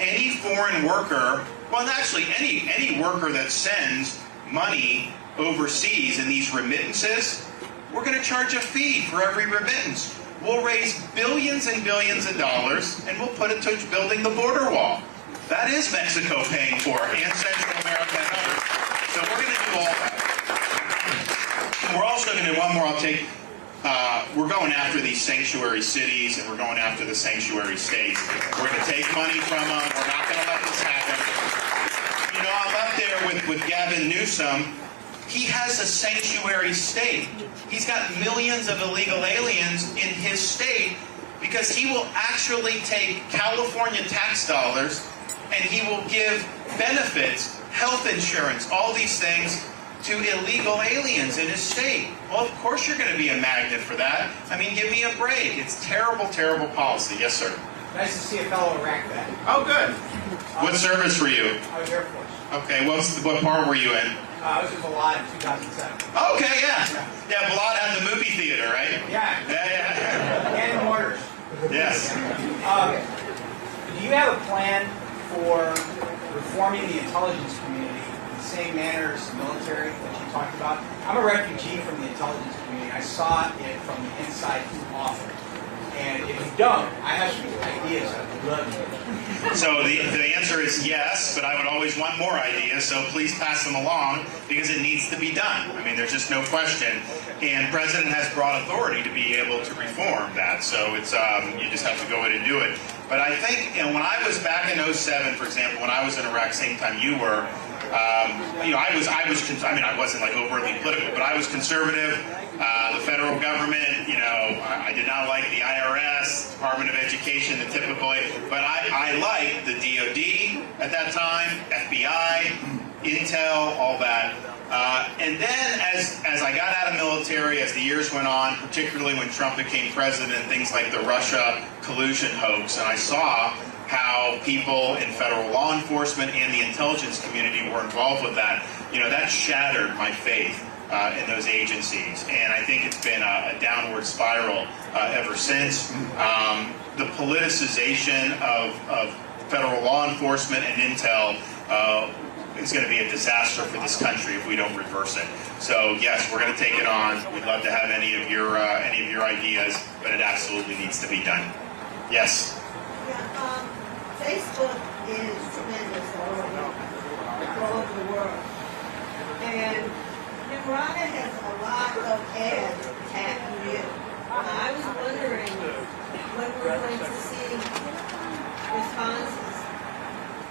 any foreign worker, well, actually any worker that sends money overseas in these remittances, we're going to charge a fee for every remittance. We'll raise billions and billions of dollars, and we'll put it towards building the border wall. That is Mexico paying for it, and Central America and others. So we're going to do all that. We're also going to do one more. We're going after these sanctuary cities, and we're going after the sanctuary states. We're going to take money from them. We're not going to let this happen. You know, I'm up there with Gavin Newsom. He has a sanctuary state. He's got millions of illegal aliens in his state because he will actually take California tax dollars and he will give benefits, health insurance, all these things to illegal aliens in his state. Well, of course you're going to be a magnet for that. I mean, give me a break. It's terrible, terrible policy. Yes, sir. Nice to see a fellow Iraq vet. Oh, good. What service were you? I was Air Force. Okay, what part were you in? I was with Balad in 2007. Okay, yeah. Yeah, Balad had the movie theater, right? Yeah. Yeah. And mortars. Yes. Do you have a plan for reforming the intelligence community in the same manner as the military that you talked about? I'm a refugee from the intelligence community. I saw it from the inside often. And if you don't, I have some ideas I would love to hear. So the answer is yes, but I would always want more ideas, so please pass them along because it needs to be done. I mean, there's just no question. And the President has broad authority to be able to reform that, so it's you just have to go in and do it. But I think, you know, when I was back in 2007, for example, when I was in Iraq, same time you were, you know, I wasn't like overtly political, but I was conservative. The federal government, you know, I did not like the IRS, Department of Education, the typical, but I liked the DOD at that time, FBI, Intel, all that. And then as I got out of military, as the years went on, particularly when Trump became president, things like the Russia collusion hoax, and I saw how people in federal law enforcement and the intelligence community were involved with that. You know, that shattered my faith in those agencies, and I think it's been a downward spiral ever since. The politicization of federal law enforcement and intel is going to be a disaster for this country if we don't reverse it. So yes, we're going to take it on. We'd love to have any of your ideas, but it absolutely needs to be done. Yes. Yeah, Facebook is tremendous all over the world. And Rana has a lot of ads attacking you. I was wondering when we're going to see responses.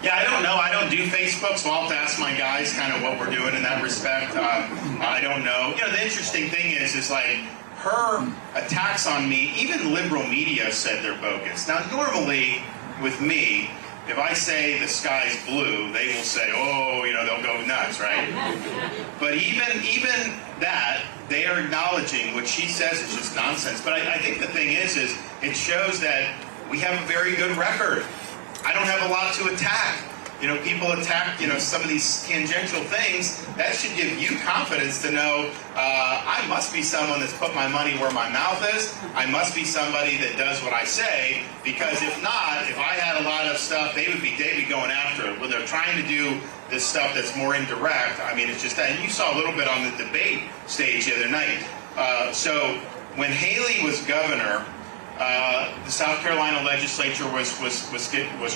Yeah, I don't know. I don't do Facebook, so I'll have to ask my guys kind of what we're doing in that respect. I don't know. You know, the interesting thing is like her attacks on me, even liberal media said they're bogus. Now, normally with me, if I say the sky's blue, they will say, oh, you know, they'll go nuts, right? But even that, they are acknowledging what she says is just nonsense. But I think the thing is it shows that we have a very good record. I don't have a lot to attack. You know, people attack, you know, some of these tangential things. That should give you confidence to know I must be someone that's put my money where my mouth is. I must be somebody that does what I say, because if not, if I had a lot of stuff, they'd be going after it. When they're trying to do this stuff that's more indirect, I mean, it's just that. And you saw a little bit on the debate stage the other night. So when Haley was governor, the South Carolina legislature was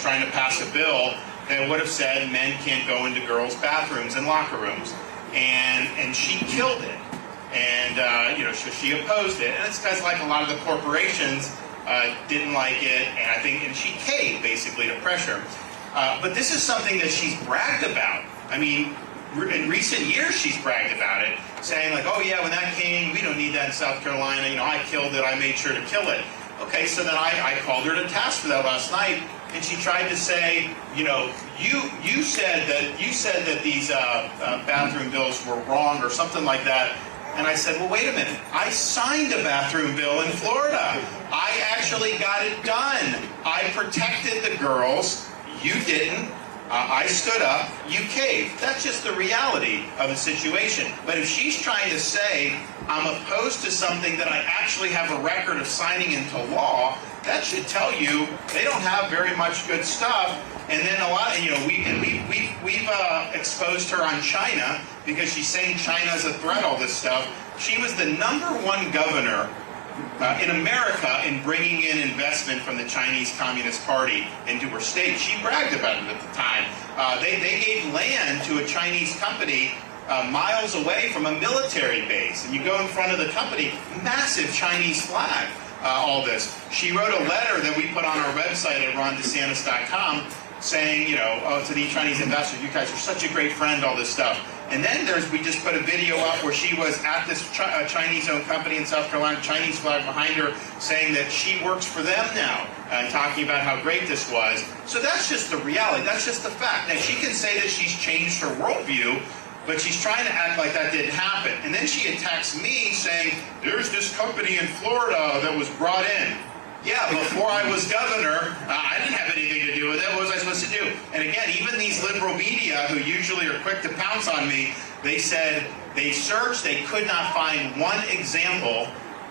trying to pass a bill that would have said men can't go into girls' bathrooms and locker rooms, and she killed it, and you know, she opposed it, and it's because like a lot of the corporations didn't like it, and she caved basically to pressure. But this is something that she's bragged about. I mean, in recent years she's bragged about it, saying like, oh yeah, when that came, we don't need that in South Carolina. You know, I killed it. I made sure to kill it. Okay, so then I called her to task for that last night. And she tried to say, you know, you said that these bathroom bills were wrong or something like that. And I said, well, wait a minute. I signed a bathroom bill in Florida. I actually got it done. I protected the girls. You didn't. I stood up, you caved. That's just the reality of the situation. But if she's trying to say, I'm opposed to something that I actually have a record of signing into law, that should tell you they don't have very much good stuff. And then a lot, we've exposed her on China because she's saying China's a threat, all this stuff. She was the #1 governor in America in bringing in investment from the Chinese Communist Party into her state. She bragged about it at the time. They gave land to a Chinese company miles away from a military base. And you go in front of the company, massive Chinese flag, all this. She wrote a letter that we put on our website at rondesantis.com saying, to the Chinese investors, you guys are such a great friend, all this stuff. And then we just put a video up where she was at this Chinese-owned company in South Carolina, Chinese flag behind her, saying that she works for them now, and talking about how great this was. So that's just the reality. That's just the fact. Now, she can say that she's changed her worldview, but she's trying to act like that didn't happen. And then she attacks me saying, there's this company in Florida that was brought in. Yeah, before I was governor, I didn't have anything to do with it. What was I supposed to do? And again, even these liberal media, who usually are quick to pounce on me, they said they searched, they could not find one example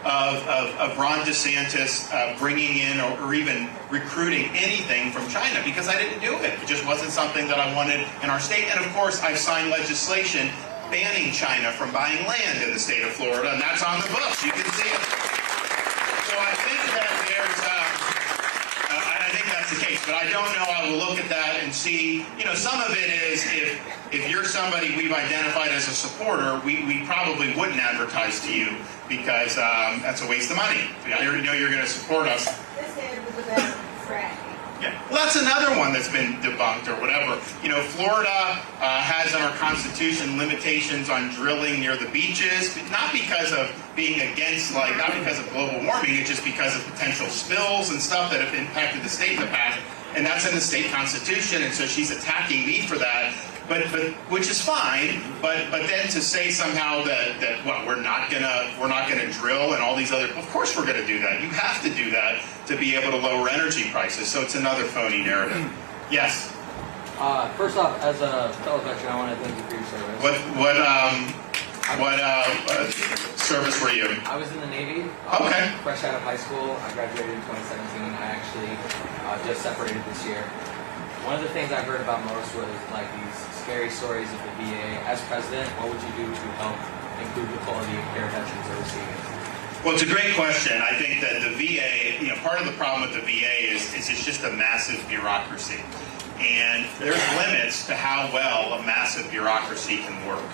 of Ron DeSantis bringing in or even recruiting anything from China, because I didn't do it. It just wasn't something that I wanted in our state. And of course, I've signed legislation banning China from buying land in the state of Florida, and that's on the books. You can see it. So I think that I think that's the case, but I don't know. I will look at that and see. Some of it is if you're somebody we've identified as a supporter, we probably wouldn't advertise to you because that's a waste of money. You're going to support us. This ad was about fracking. Yeah. Well, that's another one that's been debunked or whatever. Florida has in our Constitution limitations on drilling near the beaches, not because of being against, not because of global warming, it's just because of potential spills and stuff that have impacted the state in the past. And that's in the state constitution, and so she's attacking me for that. But which is fine. But then to say somehow that we're not gonna drill and all these other, of course we're gonna do that. You have to do that to be able to lower energy prices. So it's another phony narrative. Yes. First off, as a fellow veteran, I want to thank you for your service. What service were you? I was in the Navy. Okay. Fresh out of high school. I graduated in 2017. I actually just separated this year. One of the things I heard about most was these scary stories of the VA. As president, what would you do to help improve the quality of care veterans are receiving? Well, it's a great question. I think that the VA, part of the problem with the VA is it's just a massive bureaucracy. And there's limits to how well a massive bureaucracy can work.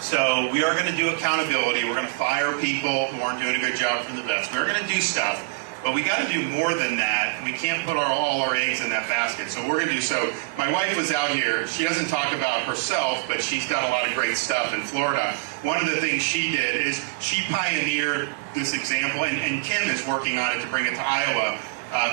So we are going to do accountability. We're going to fire people who aren't doing a good job from the vets. We're going to do stuff. But we got to do more than that. We can't put all our eggs in that basket. So we're going to do so. My wife was out here. She doesn't talk about herself, but she's done a lot of great stuff in Florida. One of the things she did is she pioneered this example, and Kim is working on it to bring it to Iowa,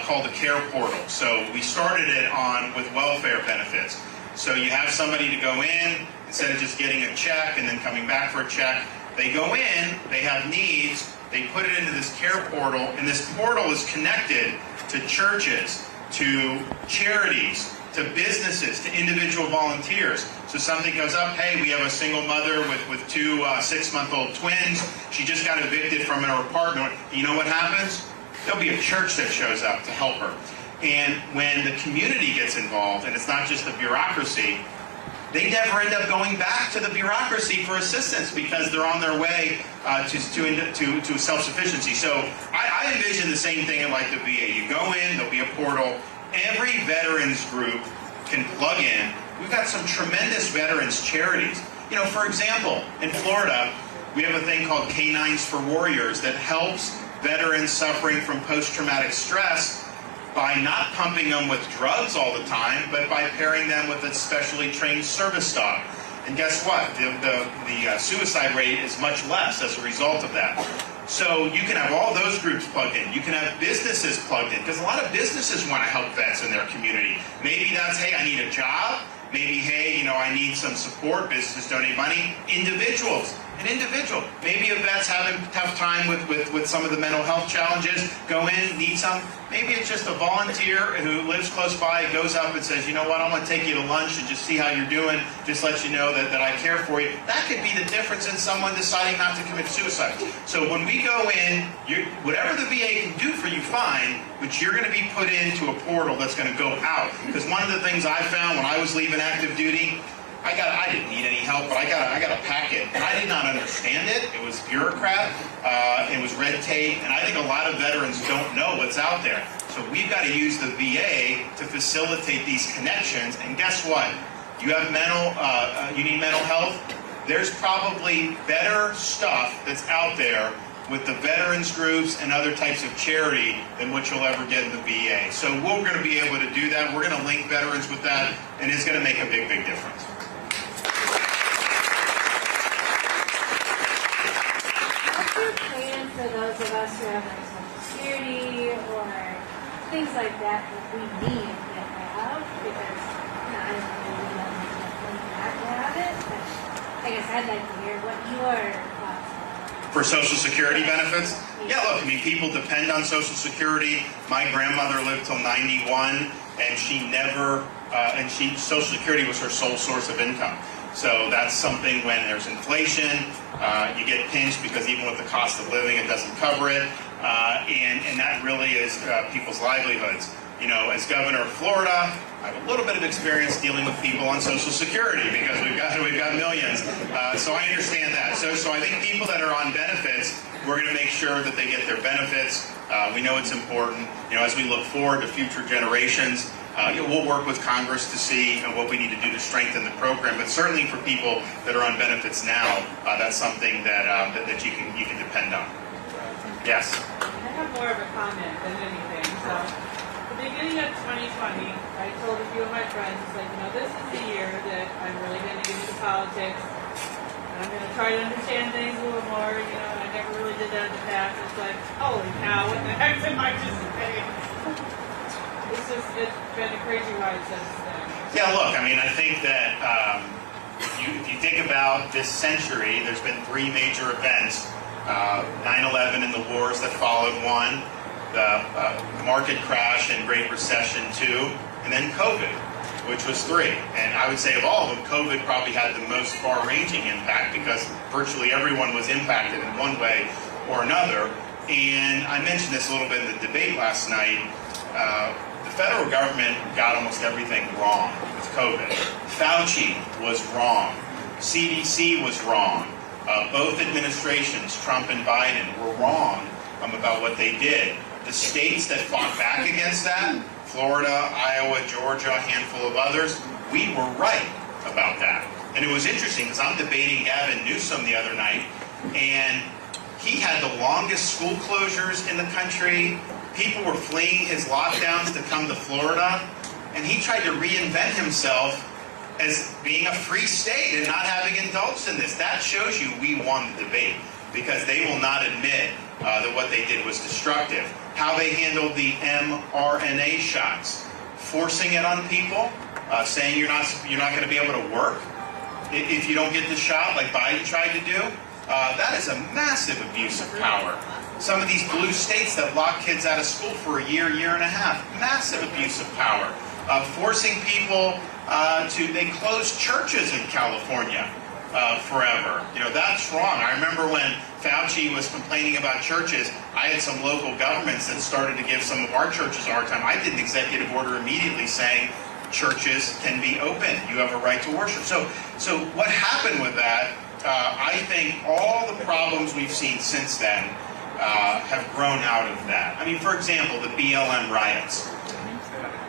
called the Care Portal. So we started it with welfare benefits. So you have somebody to go in, instead of just getting a check and then coming back for a check, they go in, they have needs, they put it into this care portal, and this portal is connected to churches, to charities, to businesses, to individual volunteers. So something goes up, hey, we have a single mother with two 6-month-old twins. She just got evicted from her apartment. You know what happens? There'll be a church that shows up to help her. And when the community gets involved, and it's not just the bureaucracy, they never end up going back to the bureaucracy for assistance because they're on their way to self-sufficiency. So I envision the same thing like the VA. You go in, there'll be a portal. Every veterans group can plug in. We've got some tremendous veterans charities. For example, in Florida, we have a thing called Canines for Warriors that helps veterans suffering from post-traumatic stress by not pumping them with drugs all the time, but by pairing them with a specially trained service dog. And guess what? The suicide rate is much less as a result of that. So you can have all those groups plugged in. You can have businesses plugged in, because a lot of businesses want to help vets in their community. Maybe that's, hey, I need a job, Maybe, hey, I need some support, businesses donate money. Individuals, an individual. Maybe a vet's having a tough time with some of the mental health challenges, go in, need some. Maybe it's just a volunteer who lives close by, goes up and says, you know what, I'm going to take you to lunch and just see how you're doing, just let you know that I care for you. That could be the difference in someone deciding not to commit suicide. So when we go in, whatever the VA can do for you, fine, but you're going to be put into a portal that's going to go out. Because one of the things I found when I was leaving active duty, I didn't need any help, but I got a packet, and I did not understand it. It was bureaucrat, it was red tape, and I think a lot of veterans don't know what's out there. So we've got to use the VA to facilitate these connections. And guess what? You have you need mental health. There's probably better stuff that's out there with the veterans groups and other types of charity than what you'll ever get in the VA. So we're going to be able to do that. We're going to link veterans with that, and it's going to make a big, big difference. What's your plan for those of us who have like Social Security or things like that we need to have? Because I don't know, we don't have enough money back to have it. But I guess I'd like to hear what your thoughts are. For Social Security benefits? Yeah, look, I mean, people depend on Social Security. My grandmother lived till 91, and she never, Social Security was her sole source of income. So that's something when there's inflation, you get pinched because even with the cost of living, it doesn't cover it. And that really is people's livelihoods. As governor of Florida, I have a little bit of experience dealing with people on Social Security because we've got millions. So I understand that. So I think people that are on benefits, we're going to make sure that they get their benefits. We know it's important. As we look forward to future generations, we'll work with Congress to see what we need to do to strengthen the program. But certainly for people that are on benefits now, that's something that you can depend on. Yes. I have more of a comment than anything. So, the beginning of 2020, I told a few of my friends, it's like, this is the year that I'm really going to get into politics. And I'm going to try to understand things a little more. I never really did that in the past. It's like, holy cow, what the heck am I participating? It's been a crazy ride since then. Yeah, look, I think that if you think about this century, there's been three major events. 9/11 and the wars that followed one, the market crash and Great Recession 2, and then COVID, which was 3. And I would say of all of them, COVID probably had the most far-ranging impact because virtually everyone was impacted in one way or another. And I mentioned this a little bit in the debate last night. The federal government got almost everything wrong with COVID. Fauci was wrong. CDC was wrong. Both administrations, Trump and Biden, were wrong about what they did. The states that fought back against that, Florida, Iowa, Georgia, a handful of others, we were right about that. And it was interesting because I'm debating Gavin Newsom the other night, and he had the longest school closures in the country. People were fleeing his lockdowns to come to Florida, and he tried to reinvent himself as being a free state and not having indulged in this. That shows you we won the debate because they will not admit that what they did was destructive. How they handled the mRNA shots, forcing it on people, saying you're not going to be able to work if you don't get the shot, like Biden tried to do. That is a massive abuse of power. Some of these blue states that lock kids out of school for a year and a half, massive abuse of power. Forcing people they closed churches in California forever. That's wrong. I remember when Fauci was complaining about churches, I had some local governments that started to give some of our churches a hard time. I did an executive order immediately saying churches can be open. You have a right to worship. So what happened with that, I think all the problems we've seen since then have grown out of that. For example, the BLM riots.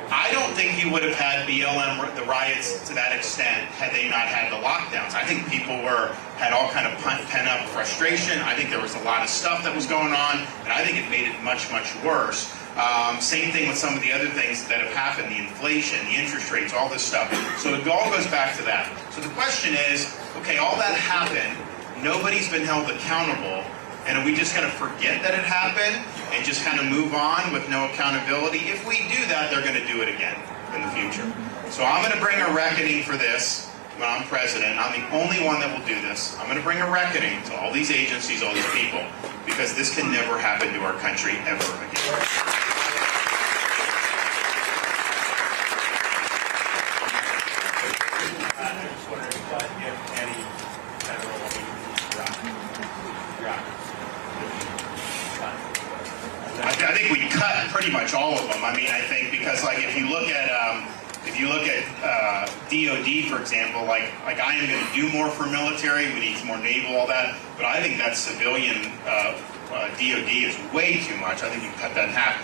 I don't think you would have had the riots to that extent had they not had the lockdowns. I think people had all kind of pent-up frustration. I think there was a lot of stuff that was going on, and I think it made it much, much worse. Same thing with some of the other things that have happened, the inflation, the interest rates, all this stuff. So it all goes back to that. So the question is, okay, all that happened. Nobody's been held accountable And are we just going to forget that it happened and just kind of move on with no accountability? If we do that, they're going to do it again in the future. So I'm going to bring a reckoning for this when I'm president. I'm the only one that will do this. I'm going to bring a reckoning to all these agencies, all these people, because this can never happen to our country ever again. I think we cut pretty much all of them. I mean, I think because like if you look at DOD, for example, like I am going to do more for military. We need more naval, all that. But I think that civilian DOD is way too much. I think you can cut that in half.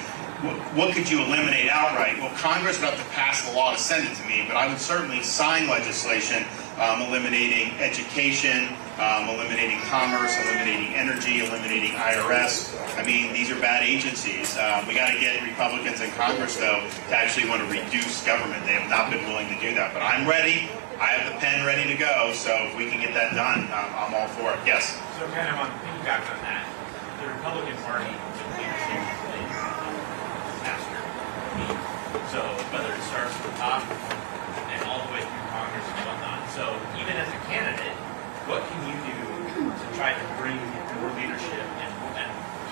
What could you eliminate outright? Well, Congress would have to pass the law to send it to me, but I would certainly sign legislation eliminating education, eliminating commerce, eliminating energy, eliminating IRS. I mean, these are bad agencies. We got to get Republicans in Congress, though, to actually want to reduce government. They have not been willing to do that. But I'm ready. I have the pen ready to go. So if we can get that done, I'm all for it. Yes? So kind of on piggyback on that, the Republican Party leadership is disaster. So whether it starts from the top and all the way through Congress and whatnot. So even as a candidate, what can you do to try to bring more leadership and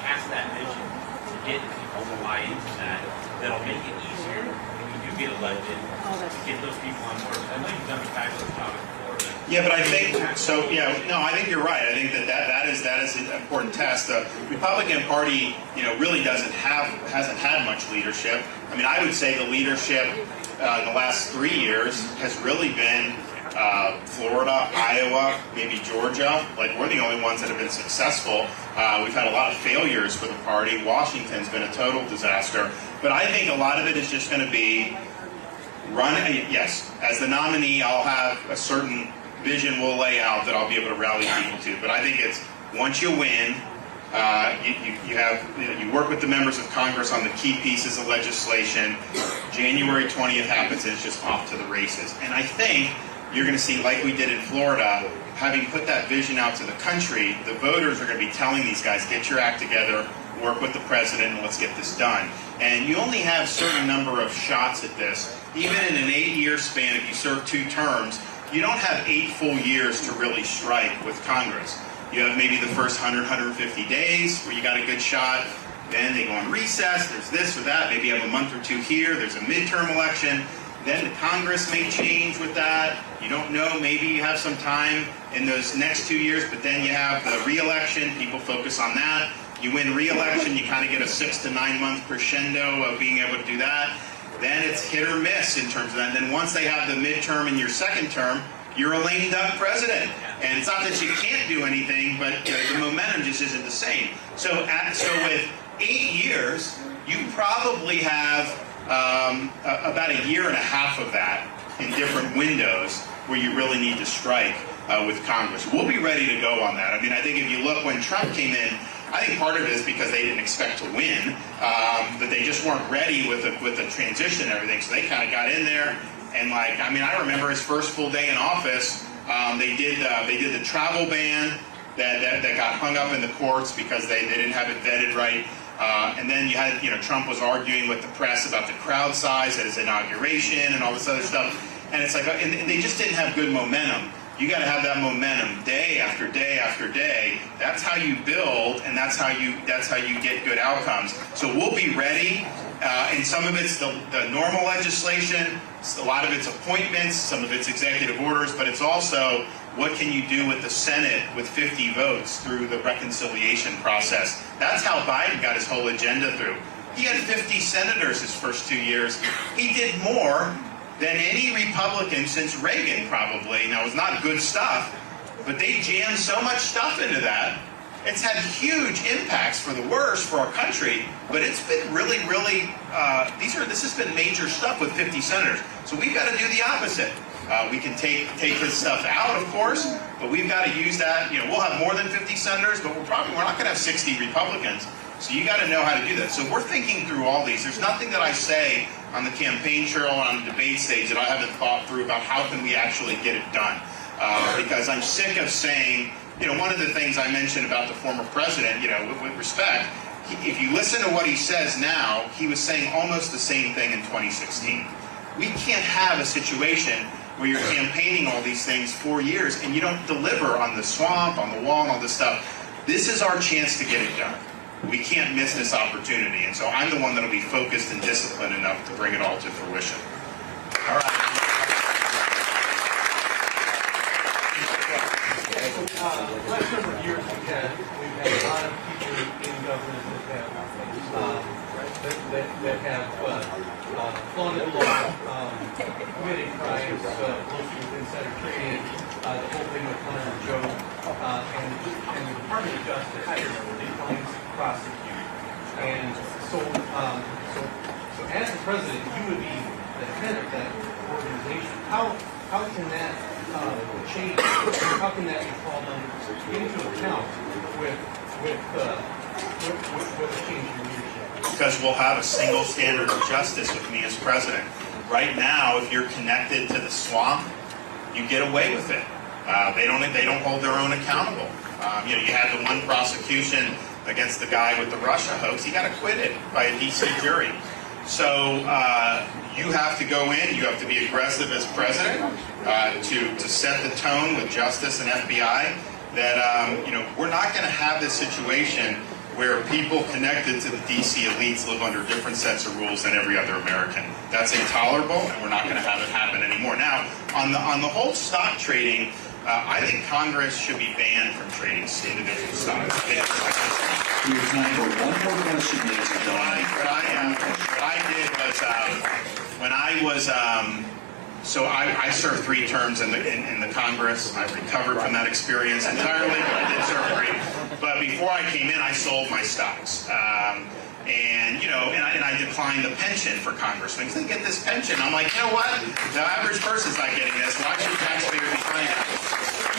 cast that vision to get people to buy into that? That'll make it easier when you do get elected to get those people on board. I know you've done a fabulous job before. Yeah, but I think so. Yeah, no, I think you're right. I think that is an important test. The Republican Party, really hasn't had much leadership. I mean, I would say the leadership in the last 3 years has really been Florida, Iowa, maybe Georgia. Like, we're the only ones that have been successful. We've had a lot of failures for the party. Washington's been a total disaster. But I think a lot of it is just going to be yes, as the nominee, I'll have a certain vision we'll lay out that I'll be able to rally people to. But I think it's once you win, you work with the members of Congress on the key pieces of legislation. January 20th happens, and it's just off to the races. And I think you're going to see, like we did in Florida, having put that vision out to the country, the voters are going to be telling these guys, get your act together, work with the president, and let's get this done. And you only have a certain number of shots at this. Even in an 8-year span, if you serve 2 terms, you don't have 8 full years to really strike with Congress. You have maybe the first 100, 150 days where you got a good shot. Then they go on recess. There's this or that. Maybe you have a month or 2 here. There's a midterm election. Then the Congress may change with that. You don't know. Maybe you have some time in those next 2 years, but then you have the re-election. People focus on that. You win re-election, you kind of get a 6 to 9 month crescendo of being able to do that. Then it's hit or miss in terms of that. And then once they have the midterm in your second term, you're a lame duck president. And it's not that you can't do anything, but the momentum just isn't the same. So with 8 years, you probably have about a year and a half of that in different windows where you really need to strike with Congress. We'll be ready to go on that. I mean, I think if you look when Trump came in, I think part of it is because they didn't expect to win, that they just weren't ready with the transition and everything. So they kind of got in there, and I remember his first full day in office. They did the travel ban that got hung up in the courts because they didn't have it vetted right. And then you had Trump was arguing with the press about the crowd size at his inauguration and all this other stuff. And it's like, and they just didn't have good momentum. You got to have that momentum day after day after day. That's how you build, and that's how you get good outcomes. So we'll be ready. And some of it's the normal legislation. A lot of it's appointments. Some of it's executive orders. But it's also what can you do with the Senate with 50 votes through the reconciliation process. That's how Biden got his whole agenda through. He had 50 senators his first 2 years. He did more than any Republican since Reagan, probably. Now, it's not good stuff, but they jammed so much stuff into that. It's had huge impacts for the worse for our country, but it's been really, really, this has been major stuff with 50 senators. So we've got to do the opposite. We can take this stuff out, of course, but we've got to use that. We'll have more than 50 senators, but we're not going to have 60 Republicans. So you got to know how to do that. So we're thinking through all these. There's nothing that I say on the campaign trail and on the debate stage that I haven't thought through about how can we actually get it done. Because I'm sick of saying one of the things I mentioned about the former president, with respect, if you listen to what he says now, he was saying almost the same thing in 2016. We can't have a situation where you're campaigning all these things 4 years and you don't deliver on the swamp, on the wall, and all this stuff. This is our chance to get it done. We can't miss this opportunity, and so I'm the one that'll be focused and disciplined enough to bring it all to fruition. All right. Last number of years we've had a lot of people in government that have flaunted the law, committing crimes, mostly with insider trading, the whole thing with Hunter and Joe, and the Department of Justice declines to prosecute. And so as the president, you would be the head of that organization. How can that change? How can that be called into account with a change in leadership? Because we'll have a single standard of justice with me as president. Right now, if you're connected to the swamp, you get away with it. They don't hold their own accountable. You had the one prosecution against the guy with the Russia hoax. He got acquitted by a D.C. jury. So you have to go in. You have to be aggressive as president to set the tone with justice and FBI. That we're not going to have this situation where people connected to the D.C. elites live under different sets of rules than every other American. That's intolerable, and we're not going to have it happen anymore. Now, on the whole stock trading, I think Congress should be banned from trading individual stocks. We have time for one more question, ladies and gentlemen. What I did was when I was I served 3 terms in the Congress. I recovered from that experience entirely, but I did serve 3. But before I came in, I sold my stocks. And I declined the pension for congressmen. They get this pension. I'm like, you know what? The average person's not getting this. Why should taxpayers be paying it?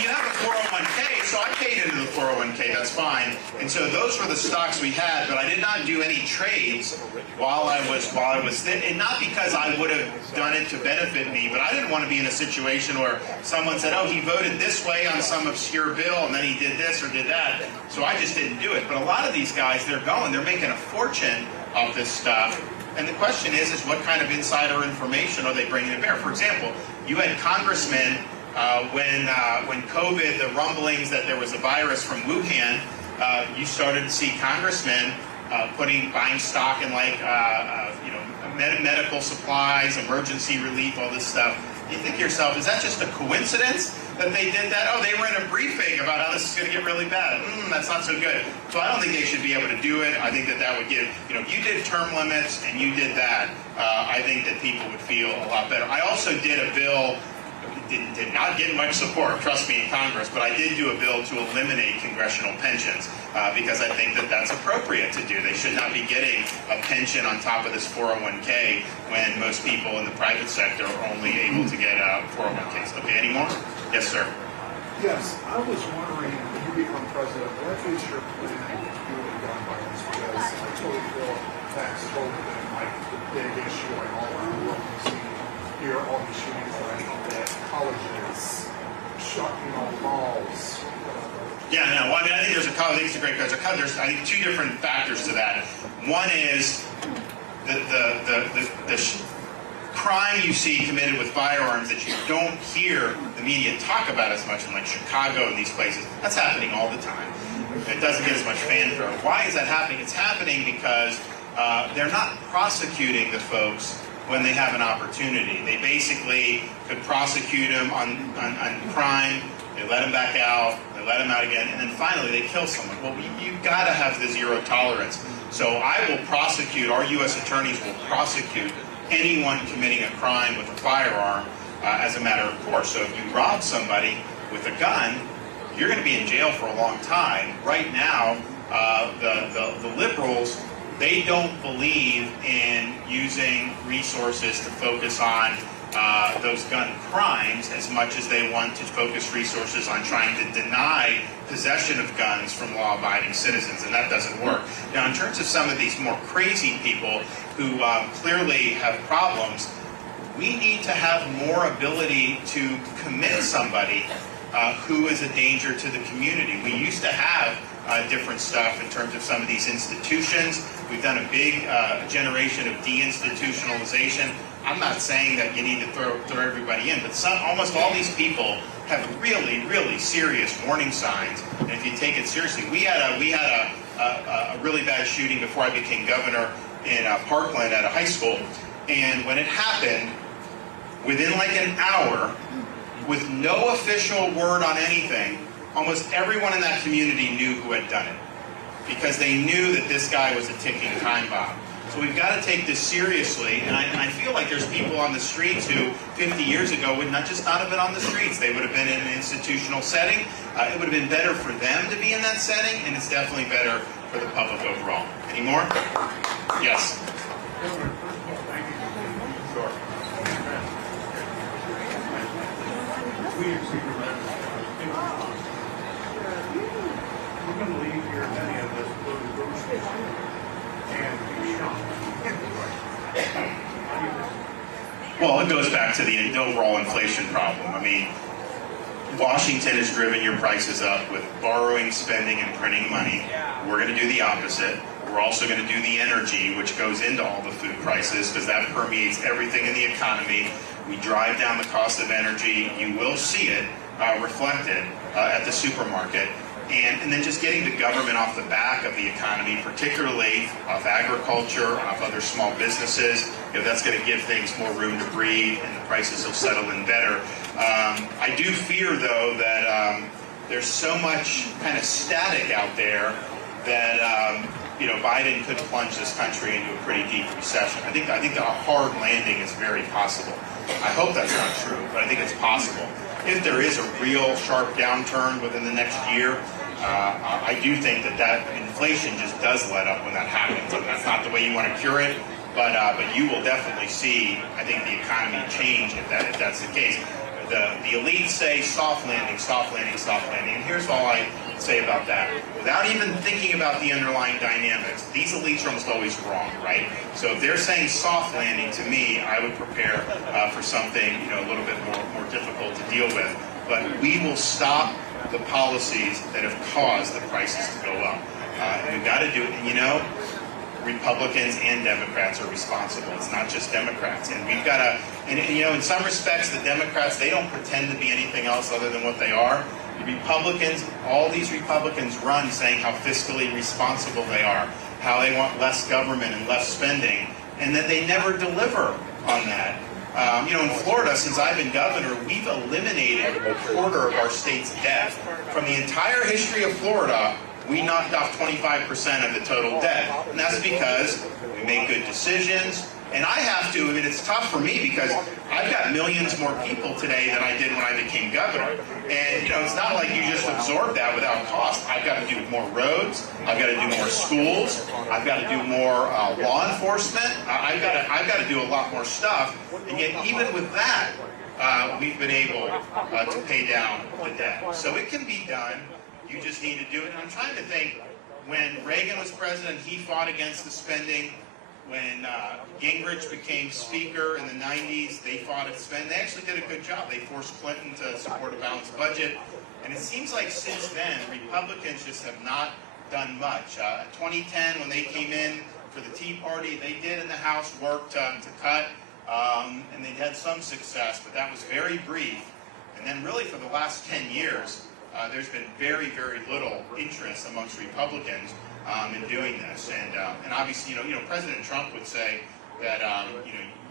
You have a 401k, so I paid into the 401k. That's fine. And so those were the stocks we had. But I did not do any trades while I was there. And not because I would have done it to benefit me, but I didn't want to be in a situation where someone said, oh, he voted this way on some obscure bill, and then he did this or did that. So I just didn't do it. But a lot of these guys, they're making a fortune of this stuff. And the question is what kind of insider information are they bringing to bear? For example, you had congressmen when COVID, the rumblings that there was a virus from Wuhan, you started to see congressmen buying stock in medical supplies, emergency relief, all this stuff. You think to yourself, is that just a coincidence that they did that? Oh, they were in a briefing about how this is going to get really bad. That's not so good. So I don't think they should be able to do it. I think that would give, if you did term limits and you did that, I think that people would feel a lot better. I also did a bill, did not get much support, trust me, in Congress, but I did do a bill to eliminate congressional pensions because I think that that's appropriate to do. They should not be getting a pension on top of this 401k when most people in the private sector are only able to get 401ks. Okay, any more? Yes, sir. Yes, I was wondering, when you become president, what is your plan to do with gun violence? Because I totally feel that's totally been like the big issue like all around the world. We see here all these shootings at colleges, shocking all malls. Yeah, no. Well, I mean, I think I think it's a great question. There's, I think, 2 different factors to that. One is the crime you see committed with firearms that you don't hear the media talk about as much in like Chicago and these places. That's happening all the time. It doesn't get as much fanfare. Why is that happening? It's happening because they're not prosecuting the folks when they have an opportunity. They basically could prosecute them on crime. They let them back out. They let them out again. And then finally they kill someone. Well, you've got to have the zero tolerance. So I will prosecute, our U.S. attorneys will prosecute anyone committing a crime with a firearm as a matter of course. So if you rob somebody with a gun, you're going to be in jail for a long time. Right now, the liberals, they don't believe in using resources to focus on those gun crimes as much as they want to focus resources on trying to deny possession of guns from law-abiding citizens, and that doesn't work. Now, in terms of some of these more crazy people who clearly have problems, we need to have more ability to commit somebody who is a danger to the community. We used to have different stuff in terms of some of these institutions. We've done a big generation of deinstitutionalization. I'm not saying that you need to throw everybody in, but almost all these people have really, really serious warning signs. And if you take it seriously, we had a really bad shooting before I became governor in Parkland at a high school. And when it happened, within like an hour, with no official word on anything, almost everyone in that community knew who had done it, because they knew that this guy was a ticking time bomb. So we've got to take this seriously, and I feel like there's people on the streets who 50 years ago would not have been on the streets. They would have been in an institutional setting. It would have been better for them to be in that setting, and it's definitely better for the public overall. Any more? Yes. Sure. We're going to leave here, many of us, go to the grocery store and be shocked. Well, it goes back to the overall inflation problem. I mean, Washington has driven your prices up with borrowing, spending, and printing money. We're going to do the opposite. We're also going to do the energy, which goes into all the food prices, because that permeates everything in the economy. We drive down the cost of energy. You will see it reflected at the supermarket. And then just getting the government off the back of the economy, particularly of agriculture, of other small businesses, that's going to give things more room to breathe, and the prices will settle in better. I do fear, though, that there's so much kind of static out there that Biden could plunge this country into a pretty deep recession. I think a hard landing is very possible. I hope that's not true, but I think it's possible. If there is a real sharp downturn within the next year, I do think that inflation just does let up when that happens. And that's not the way you want to cure it, but you will definitely see, I think, the economy change if that's the case. The elites say soft landing, soft landing, soft landing, and here's all I say about that. Without even thinking about the underlying dynamics, these elites are almost always wrong, right? So if they're saying soft landing, to me, I would prepare for something a little bit more difficult to deal with. But we will stop the policies that have caused the prices to go up. And we've got to do it. And Republicans and Democrats are responsible. It's not just Democrats. And we've got to, and in some respects, the Democrats, they don't pretend to be anything else other than what they are. The Republicans, all these Republicans run saying how fiscally responsible they are, how they want less government and less spending, and that they never deliver on that. In Florida, since I've been governor, we've eliminated a quarter of our state's debt. From the entire history of Florida, we knocked off 25% of the total debt. And that's because we make good decisions. And I have to, it's tough for me because I've got millions more people today than I did when I became governor. And, it's not like you just absorb that without cost. I've got to do more roads. I've got to do more schools. I've got to do more law enforcement. I've got to do a lot more stuff. And yet, even with that, we've been able to pay down the debt. So it can be done. You just need to do it. And I'm trying to think, when Reagan was president, he fought against the spending. When Gingrich became speaker in the 90s, they fought at spending. They actually did a good job. They forced Clinton to support a balanced budget. And it seems like since then, Republicans just have not done much. 2010, when they came in for the Tea Party, they did in the House work to cut, and they had some success, but that was very brief. And then really for the last 10 years, there's been very, very little interest amongst Republicans in doing this. And obviously, President Trump would say that,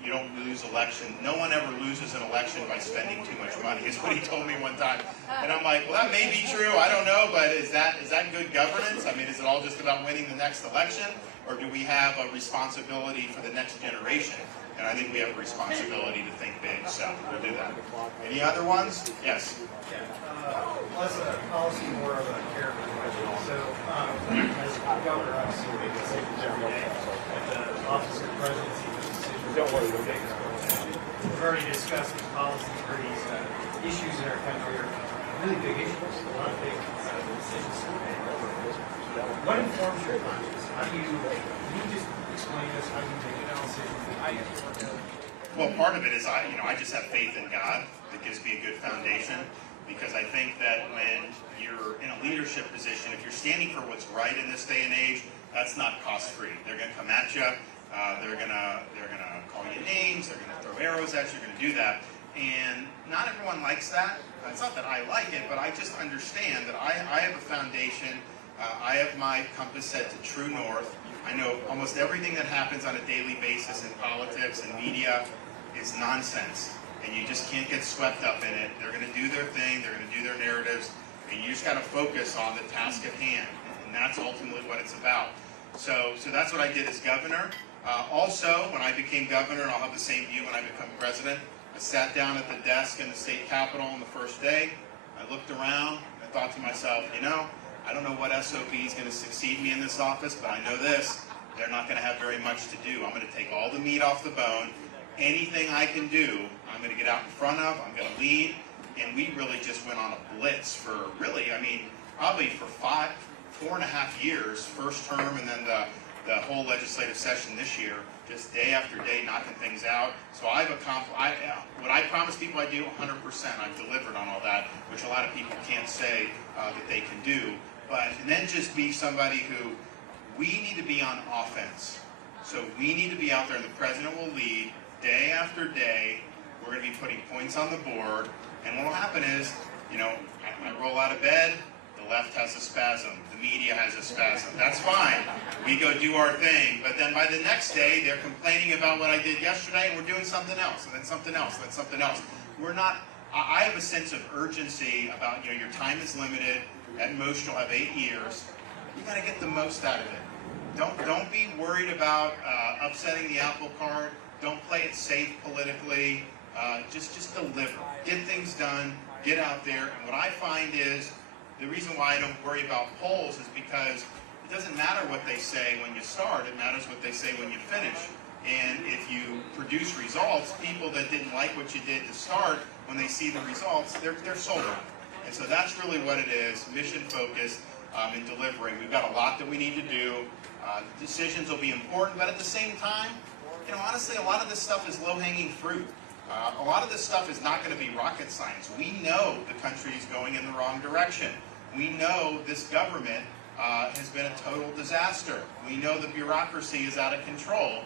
you don't lose election. No one ever loses an election by spending too much money, is what he told me one time. And I'm like, well, that may be true. I don't know, but is that good governance? I mean, is it all just about winning the next election? Or do we have a responsibility for the next generation? And I think we have a responsibility to think big, so we'll do that. Any other ones? Yes. Less of a policy, more of a character question. So, as governor, obviously, we make decisions every day. At the office of the presidency, the decisions don't worry about things going on. We've already discussed these policies for these issues in our country are really big issues. A lot of big decisions to be made. What informs your conscience? How do you just explain this? How do you make analysis? Well, part of it is I just have faith in God that gives me a good foundation. because I think that when you're in a leadership position, if you're standing for what's right in this day and age, that's not cost-free. They're going to come at you. They're gonna call you names. They're gonna throw arrows at you. They're gonna do that, and not everyone likes that. It's not that I like it, but I just understand that I have a foundation. I have my compass set to true north. I know almost everything that happens on a daily basis in politics and media is nonsense, and you just can't get swept up in it. They're going to do their thing. They're going to do their narratives, and you just got to focus on the task at hand, and that's ultimately what it's about. So that's what I did as governor. Also, when I became governor, and I'll have the same view when I become president, I sat down at the desk in the state capitol on the first day. I looked around. I thought to myself, you know, I don't know what SOB is going to succeed me in this office, but I know this. They're not going to have very much to do. I'm going to take all the meat off the bone. Anything I can do, I'm going to get out in front of. I'm going to lead. And we really just went on a blitz for really, I mean, probably for 4.5 years, first term, and then the whole legislative session this year, just day after day knocking things out. So I've accomplished, what I promised people I do, 100%. I've delivered on all that, which a lot of people can't say that they can do. And then just be somebody who, we need to be on offense. So we need to be out there, and the president will lead day after day. We're going to be putting points on the board. And what will happen is, you know, I roll out of bed, the left has a spasm, the media has a spasm. That's fine. We go do our thing. But then by the next day, they're complaining about what I did yesterday, and we're doing something else, and then something else, and then something else. We're not, I have a sense of urgency about, you know, your time is limited. At most, you'll have 8 years. You got to get the most out of it. Don't be worried about upsetting the apple cart. Don't play it safe politically. Just deliver. Get things done. Get out there. And what I find is, the reason why I don't worry about polls is because it doesn't matter what they say when you start. It matters what they say when you finish. And if you produce results, people that didn't like what you did to start, when they see the results, they're sold on it. And so that's really what it is, mission focused in delivering. We've got a lot that we need to do. Decisions will be important, but at the same time, you know, honestly, a lot of this stuff is low-hanging fruit. A lot of this stuff is not going to be rocket science. We know the country is going in the wrong direction. We know this government has been a total disaster. We know the bureaucracy is out of control.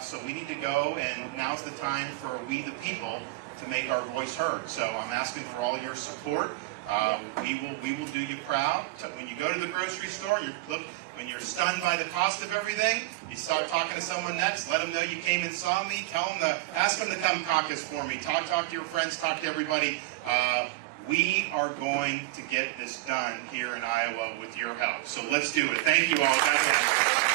So we need to go, and now's the time for we the people to make our voice heard. So I'm asking for all your support. We will do you proud. So when you go to the grocery store, when you're stunned by the cost of everything, you start talking to someone next. Let them know you came and saw me. Ask them to come caucus for me. Talk to your friends. Talk to everybody. We are going to get this done here in Iowa with your help. So let's do it. Thank you all. God bless.